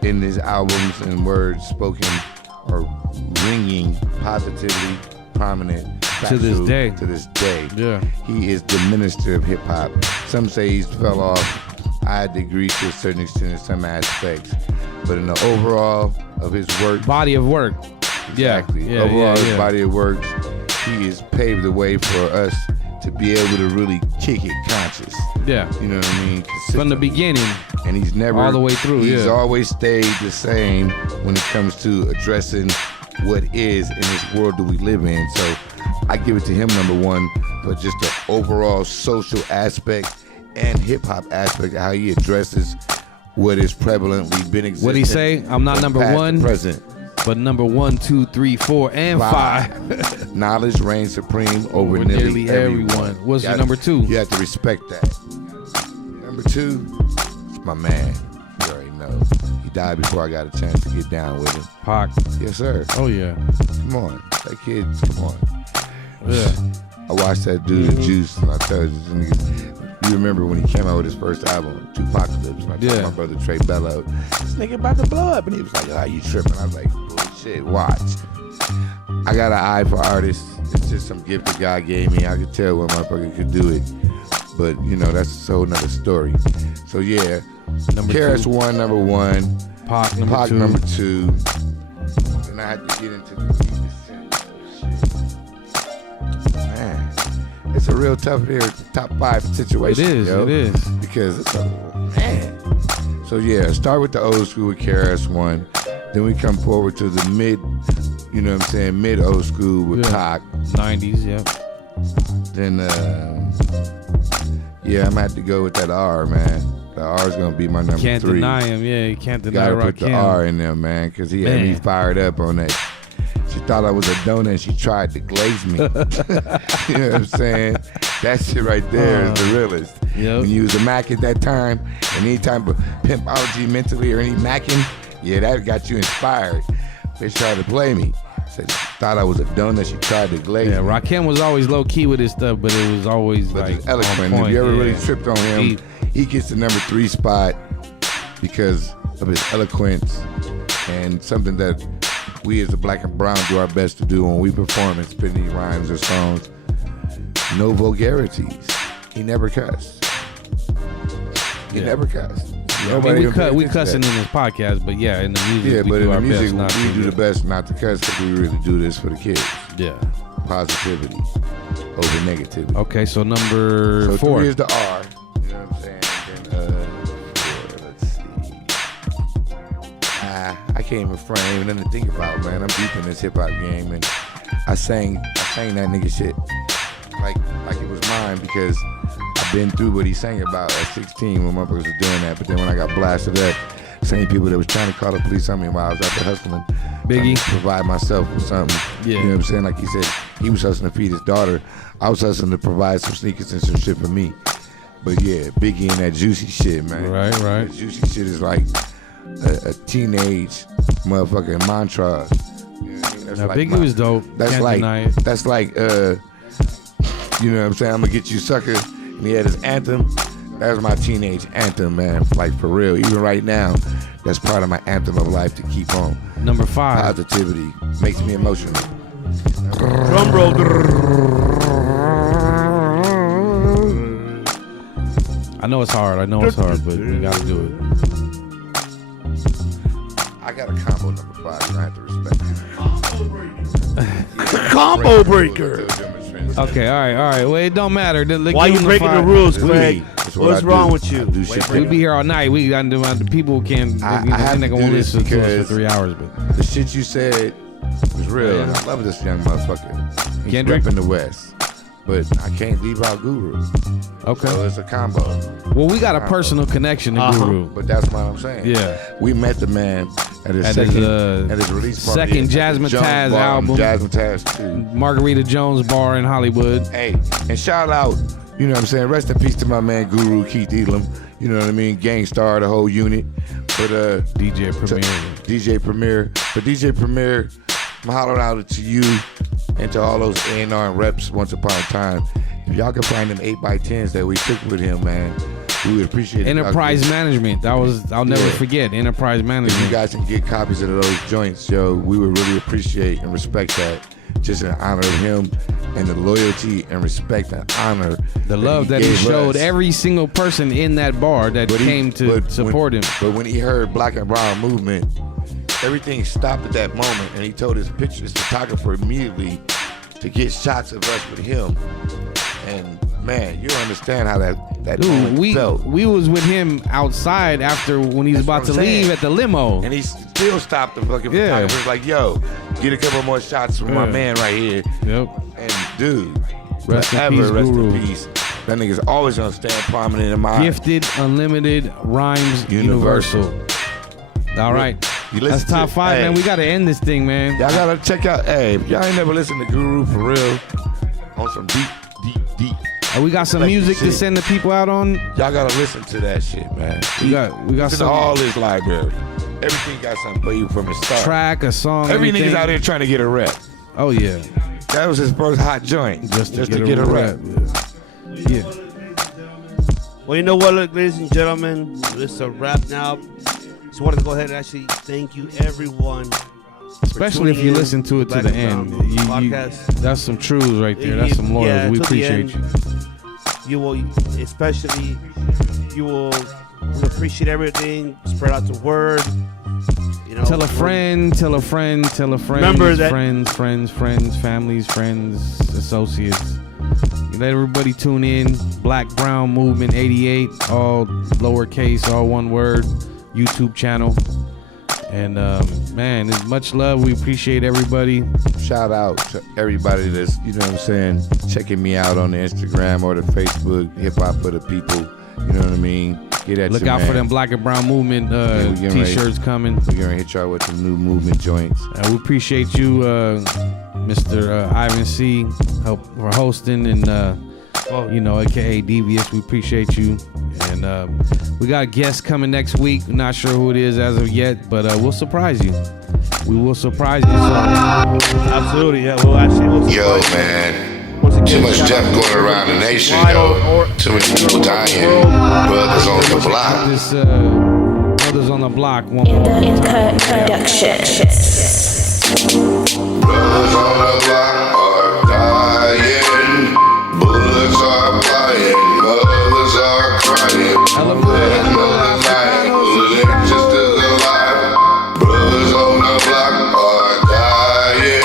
in his albums and words spoken are ringing positively prominent To this factual, day. To this day. Yeah. He is the minister of hip hop. Some say he's fell off. I agree to a certain extent in some aspects. But in the overall of his work, Body of work. exactly. Yeah. Overall, yeah. his body of work, he has paved the way for us to be able to really kick it conscious. Yeah. You know what I mean? From the Consistently. beginning. And he's never all the way through. He's Yeah. always stayed the same when it comes to addressing what is in this world that we live in. So I give it to him, number 1, for just the overall social aspect and hip hop aspect of how he addresses what is prevalently been existing. What'd he say? I'm not from number past to 1, present. but number 1, 2, 3, 4, and 5. Knowledge reigns supreme over Over nearly nearly everyone. everyone. What's your You number 2? You have to respect that. Number 2, it's my man. You already know. He died before I got a chance to get down with him. Pac. Yes, sir. Oh yeah. Come on, that kid. Come on. Yeah. I watched that dude, The Juice, and I tell you, this nigga, you remember when he came out with his first album, Tupacalypse, and I told my brother Trey Bello, this nigga about to blow up, and he was like, "Oh, you tripping?" I was like, "Bullshit, watch." I got an eye for artists. It's just some gift that God gave me. I could tell when motherfucker could do it, but you know that's a whole nother story. So yeah, KRS-One number one, Pac number two, and I had to get into the deepest sense of shit. Man, it's a real tough here, top 5 situation. It is, yo, it is. because it's a man. So yeah, start with the old school with KRS-One, then we come forward to the mid. You know what I'm saying? Mid old school with Pac. 90s, yeah. Then, yeah, I'm gonna have to go with that R, man. The R's gonna be my number 3. Can't deny him, yeah. You can't deny Gotta Rakim. put the R in there, man, because he had me fired up on that. She thought I was a donut and she tried to glaze me. You know what I'm saying? That shit right there is the realest. Yep. When you was a Mac at that time, and any type of pimpology mentally or any Macking, yeah, that got you inspired. They tried to play me. Said she thought I was a donut. She tried to glaze me. Rakim was always low key with his stuff, but it was always But like it's eloquent. on point. If you ever really tripped on him, Deep. he gets the number 3 spot because of his eloquence and something that we as a black and brown do our best to do when we perform and spit these rhymes or songs. No vulgarities. He never cussed. He never cussed. I mean, we cussing in this podcast, but yeah, in the music, yeah, we but do in our the music, best not we to do the best not to cuss because we really do this for the kids. Yeah. Positivity over negativity. Okay, so number So 4. 3 is the R. You know what I'm saying? Then, 4, let's see. I can't even front. Ain't even nothing to think about, man. I'm deep in this hip hop game, and I sang that nigga shit like it was mine because I've been through what he sang about at 16 when motherfuckers were doing that. But then when I got blasted up, same people that was trying to call the police on me while I was out there hustling, Biggie, to provide myself with something. Yeah. You know what I'm saying? Like he said, he was hustling to feed his daughter. I was hustling to provide some sneakers and some shit for me. But yeah, Biggie and that juicy shit, man. Right. That juicy shit is like a teenage motherfucking mantra. You know what I mean? Now, Biggie was dope. That's Can't like deny it. that's like you know what I'm saying? I'm gonna get you sucker. And he had his anthem. That was my teenage anthem, man. Like for real. Even right now, that's part of my anthem of life to keep on. Number 5. Positivity makes me emotional. Drum roll. I know it's hard, but we gotta do it. I got a combo number 5, and I have to respect it. Combo breaker. Okay, all right. Well, it don't matter. Why you breaking the rules, Craig? That's What's I wrong do. with you? I do shit We be here all night. We got the people can't. I They're have not to gonna do this listen to us because for 3 hours. But the shit you said was real. Yeah. And I love this young motherfucker. He's Kendrick? repping the West. But I can't leave out Guru. okay. So it's a combo. Well, we got a personal connection to Guru. But that's what I'm saying. Yeah. We met the man at his At second his, at his release party. second at the Jasmine Jones Taz Bar in album. Jasmine Taz 2. Margarita Jones Bar in Hollywood. Hey, and shout out, you know what I'm saying? Rest in peace to my man Guru Keith Elam. You know what I mean? Gangstar, the whole unit. But DJ Premier. DJ Premier. But DJ Premier, I'm hollering out to you and to all those A&R and reps once upon a time. If y'all can find them 8x10s that we took with him, man, we would appreciate it. Enterprise Management. That was, I'll never forget. Enterprise If Management. you guys can get copies of those joints, yo, we would really appreciate and respect that. Just in honor of him and the loyalty and respect and honor. The love that he gave showed us. every single person in that bar that came to support him. But when he heard Black and Brown Movement, everything stopped at that moment, and he told his photographer immediately to get shots of us with him. And man, you don't understand how that moment felt. We was with him outside after when he was about to leave at the limo. And he still stopped the fucking photographer. Was like, yo, get a couple more shots from my man right here. Yep. And dude, Rest in forever, peace, rest Guru. in peace. That nigga's always gonna stand prominent in my Gifted, unlimited, rhymes, universal. All right. You That's listen to top 5, hey, man. We gotta end this thing, man. Y'all gotta check out. Hey, if y'all ain't never listened to Guru for real, on some deep. We got some music to send the people out on. Y'all gotta listen to that shit, man. We got listen some to all his library. Everything got something for you from the start. Track, a song, Every everything. nigga's out there trying to get a rep. Oh yeah, That was his first hot joint. just to get a rep. Yeah. Well, you know what, look, ladies and gentlemen, this is a wrap now. Just wanted to go ahead and actually thank you, everyone. Especially if you listen to it to the end. That's some truths right there. That's some loyalty. We appreciate you. You will, especially, you will appreciate everything. Spread out the word. You know, Tell a friend, tell a friend, tell a friend. Remember that- friends, families, friends, associates. You let everybody tune in. Black Brown Movement 88, all lowercase, all one word. YouTube channel. And man, there's much love. We appreciate everybody. Shout out to everybody that's, you know what I'm saying, checking me out on the Instagram or the Facebook, Hip Hop for the People. You know what I mean? Get at Look your out man. for them Black and Brown Movement we getting t-shirts coming. We're going to hit y'all with some new movement joints. We appreciate you, Mr. Ivan C, for hosting and, you know, aka Devious. We appreciate you. And we got guests coming next week. Not sure who it is as of yet, but we'll surprise you. We will surprise you. So. Absolutely, yeah. Well, actually, Yo, man. Too much death going around the nation, yo. Too many people dying. Brothers on the block. This Brothers on the Block. Production. Brothers on the block are dying. Bullets are flying. Mothers are crying. There's another night. Bullets just still alive. Brothers on the block are dying.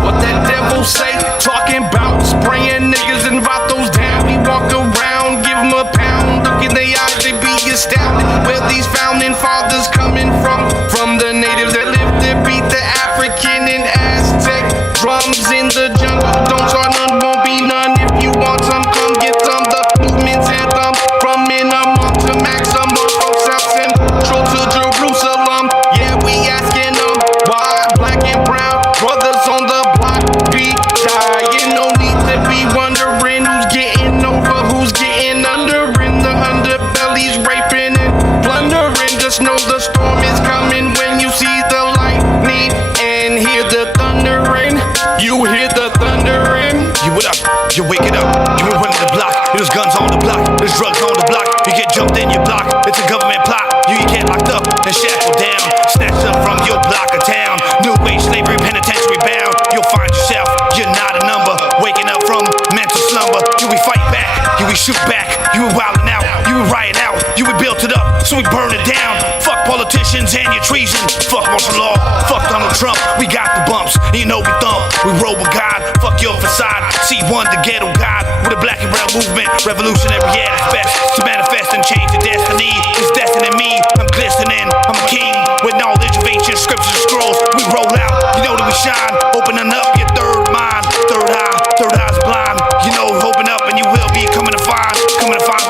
What that devil say? Talking about spraying niggas and vatos down. We walk around, give them a pound. Look in their eyes, they be astounded. Where these founding fathers coming from? From the natives that lived there, beat the African and Aztec. Drums in the jungle, don't try none, won't be none. If you want some, come get some. The movement's anthem. From Minimum to Maximum, from South Central to Jerusalem. Yeah, we asking them why black and brown brothers on the block be dying. No need to be wondering who's getting over, who's getting under. In the underbellies, raping and plundering. Just know the storm is coming when you see the lightning and hear the thundering. You hear the thundering. You what up? You wake it up. You been running the block. There's guns on the block. There's drugs on the block. You get jumped in your block. It's a government plot. You get locked up and shackled down. Snatched up from your block of town. New age slavery, penitentiary bound. You'll find yourself. You're not a number. Waking up from mental slumber. You we fight back. You we shoot back. You we wildin' out. You we riot out. You we built it up. So we burn it down. Fuck politicians and your treason. Fuck martial law. Fuck Donald Trump. We got the bumps. You know we thump. We roll with God. Fuck your facade. C1 the ghetto God. With a black and brown movement. Revolutionary at its best. To manifest and change the destiny. It's destiny me. I'm glistening. I'm a king. With knowledge of ancient scriptures and scrolls. We roll out. You know that we shine. Opening up your third mind. Third eye. Third eye's blind. You know, open up and you will be coming to find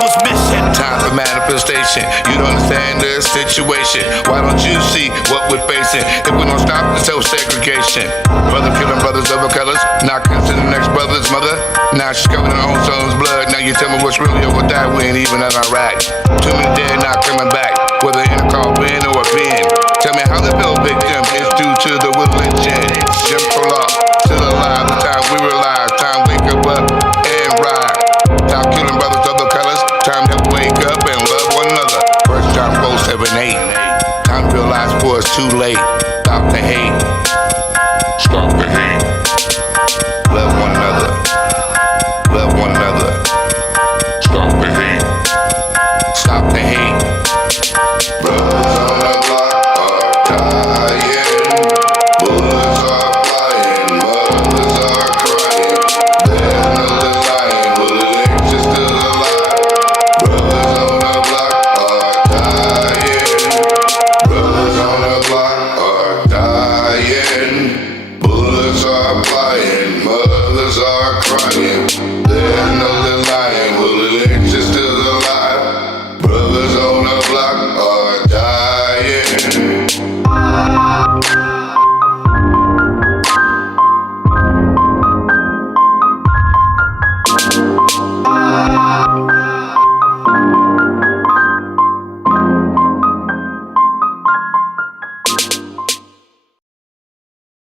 what's missing. Time for manifestation. You don't understand the situation. Why don't you see what we're facing? If we don't stop the self-segregation. Brother killing brothers of other colors. Not considering the next brother's mother. Now she's covered in her own son's blood. Now you tell me what's really over that. We ain't even in Iraq. Too many dead not coming back. Whether in a car bin or a bin. Tell me how the bill victim is due to the will and gin. Jim Crow still alive. The time we realize. Time wake up and ride. Time killing brothers of other colors. Time to wake up and love one another. 1 John 4:7-8. Time to realize before it's too late. Stop the hate.